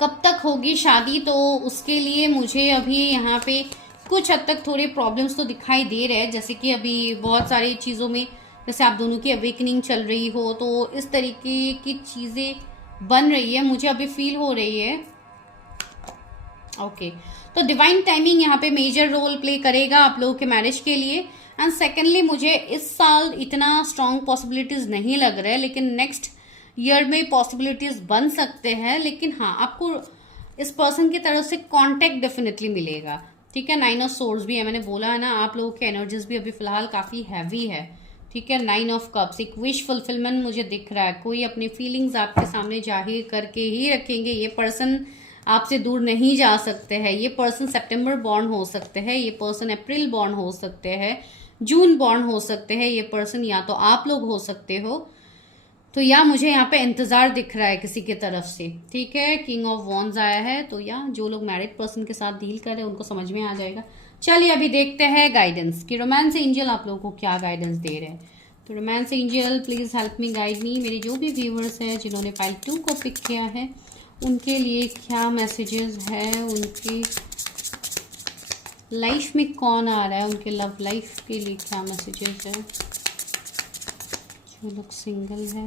कब तक होगी शादी, तो उसके लिए मुझे अभी यहाँ पे कुछ हद तक थोड़े प्रॉब्लम्स तो दिखाई दे रहे हैं, जैसे कि अभी बहुत सारी चीज़ों में, जैसे आप दोनों की अवेकनिंग चल रही हो, तो इस तरीके की चीज़ें बन रही है, मुझे अभी फील हो रही है। ओके, तो डिवाइन टाइमिंग यहाँ पे मेजर रोल प्ले करेगा आप लोगों के मैरिज के लिए। एंड सेकेंडली, मुझे इस साल इतना स्ट्रॉन्ग पॉसिबिलिटीज नहीं लग रहा है, लेकिन नेक्स्ट ईयर में पॉसिबिलिटीज बन सकते हैं। लेकिन हाँ, आपको इस पर्सन की तरफ से कांटेक्ट डेफिनेटली मिलेगा। ठीक है, 9 ऑफ सोर्ड्स भी है, मैंने बोला है ना, आप लोगों के एनर्जीज भी अभी फिलहाल काफी हैवी है। ठीक है, 9 ऑफ कप्स, एक विश फुलफिलमेंट मुझे दिख रहा है। कोई अपनी फीलिंग्स आपके सामने जाहिर करके ही रखेंगे। ये पर्सन आपसे दूर नहीं जा सकते हैं। ये पर्सन सितंबर बॉर्न हो सकते हैं, ये पर्सन अप्रैल बॉर्न हो सकते हैं, जून बॉर्न हो सकते हैं। ये पर्सन या तो आप लोग हो सकते हो, तो या मुझे यहाँ पे इंतजार दिख रहा है किसी की तरफ से। ठीक है, किंग ऑफ वॉन्ड्स आया है, तो या जो लोग मैरिड पर्सन के साथ डील कर रहे हैं उनको समझ में आ जाएगा। चलिए अभी देखते हैं गाइडेंस कि रोमांस एंजल आप लोगों को क्या गाइडेंस दे रहे हैं। तो romance angel please help me, guide me. मेरे जो भी व्यूवर्स हैं जिन्होंने पाइल 2 को पिक किया है, उनके लिए क्या मैसेजेस है, उनकी लाइफ में कौन आ रहा है, उनके लव लाइफ के लिए क्या मैसेजेस है, जो लोग सिंगल है।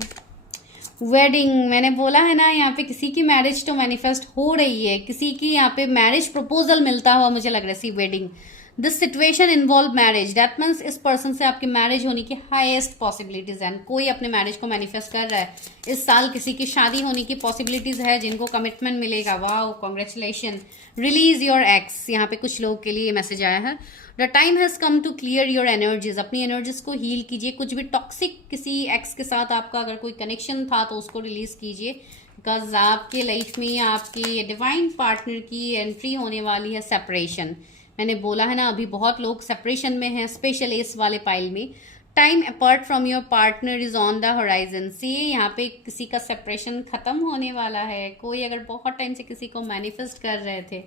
वेडिंग, मैंने बोला है ना, यहाँ पे किसी की मैरिज तो मैनिफेस्ट हो रही है, किसी की यहाँ पे मैरिज प्रपोजल मिलता हुआ मुझे लग रहा है। See wedding, this situation involve marriage, that means इस पर्सन से आपकी मैरिज होने की हाईएस्ट पॉसिबिलिटीज है। कोई अपने मैरिज को मैनिफेस्ट कर रहा है इस साल, किसी की शादी होने की पॉसिबिलिटीज है, जिनको कमिटमेंट मिलेगा। Wow, congratulation, release your ex, यहाँ पे कुछ लोगों के लिए मैसेज आया है। The time has come to clear your energies, अपनी एनर्जीज को हील कीजिए। कुछ भी टॉक्सिक किसी एक्स के साथ आपका अगर कोई कनेक्शन था तो उसको रिलीज कीजिए, बिकॉज आपके लाइफ में आपकी डिवाइन पार्टनर की एंट्री होने वाली है। सेपरेशन, मैंने बोला है ना, अभी बहुत लोग सेपरेशन में हैं, स्पेशल एस वाले पाइल में। Time apart from your partner is on the horizon. See, यहाँ पे किसी का सेपरेशन खत्म होने वाला है। कोई अगर बहुत टाइम से किसी को मैनिफेस्ट कर रहे थे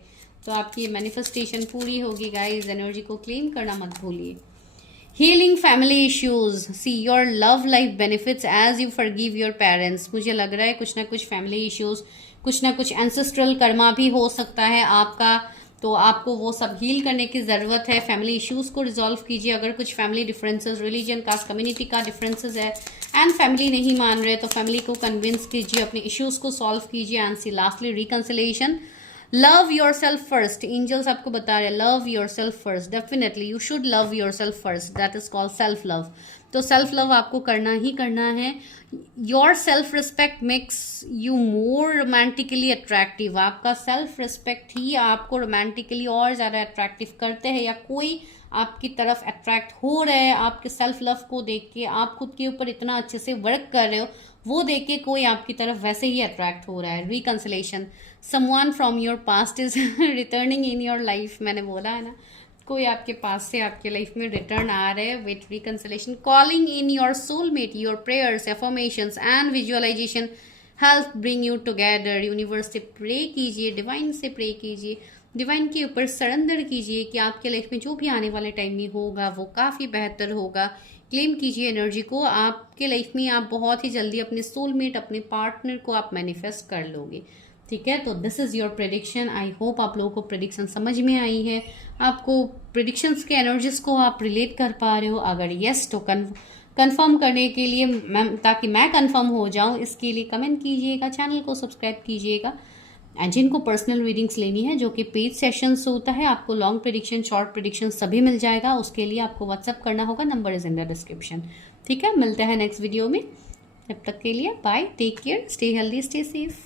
तो आपकी ये मैनिफेस्टेशन पूरी होगी गाइस। एनर्जी को क्लेम करना मत भूलिए। Healing family issues, see your love life benefits as you forgive your parents. मुझे लग रहा है कुछ ना कुछ फैमिली इश्यूज, कुछ ना कुछ एंसेस्ट्रल कर्मा भी हो सकता है आपका, तो आपको वो सब हील करने की ज़रूरत है। फैमिली इश्यूज़ को रिजॉल्व कीजिए। अगर कुछ family differences, religion, caste, community का डिफरेंसेस है एंड फैमिली नहीं मान रहे, तो फैमिली को कन्विंस कीजिए, अपने इश्यूज़ को सॉल्व कीजिए। And see lastly reconciliation. Love yourself first, angels आपको बता रहे हैं, love yourself first. Definitely you should love yourself first, that is called self love. तो सेल्फ लव आपको करना ही करना है। Your self respect makes you more romantically attractive. आपका सेल्फ रिस्पेक्ट ही आपको रोमांटिकली और ज़्यादा अट्रैक्टिव करते हैं, या कोई आपकी तरफ अट्रैक्ट हो रहे हैं आपके सेल्फ लव को देख के। आप खुद के ऊपर इतना अच्छे से वर्क कर रहे हो, वो देख के कोई आपकी तरफ वैसे ही अट्रैक्ट हो रहा है। Reconciliation, someone from your past is returning in your life. मैंने बोला है ना, कोई आपके पास से आपके लाइफ में रिटर्न आ रहे हैं with reconciliation. Calling in your soulmate, your prayers, affirmations and visualisation help bring you together. Universe से प्रे कीजिए, डिवाइन से प्रे कीजिए, डिवाइन के ऊपर सरेंडर कीजिए कि आपके लाइफ में जो भी आने वाले टाइम में होगा वो काफ़ी बेहतर होगा। क्लेम कीजिए एनर्जी को। आपके लाइफ में आप बहुत ही जल्दी अपने सोलमेट, अपने पार्टनर को आप मैनिफेस्ट कर लोगे। ठीक है, तो this is your prediction. I hope आप लोगों को प्रेडिक्शन समझ में आई है, आपको प्रेडिक्शंस के एनर्जीज को आप रिलेट कर पा रहे हो। अगर यस तो कंफर्म करने के लिए, ताकि मैं कंफर्म हो जाऊं, इसके लिए कमेंट कीजिएगा, चैनल को सब्सक्राइब कीजिएगा। एंड जिनको पर्सनल रीडिंग्स लेनी है, जो कि पेड सेशंस होता है, आपको लॉन्ग प्रेडिक्शन, शॉर्ट प्रेडिक्शन सभी मिल जाएगा। उसके लिए आपको व्हाट्सअप करना होगा, number is in the description. ठीक है, मिलते हैं नेक्स्ट वीडियो में। तब तक के लिए bye, take care, stay healthy, stay safe.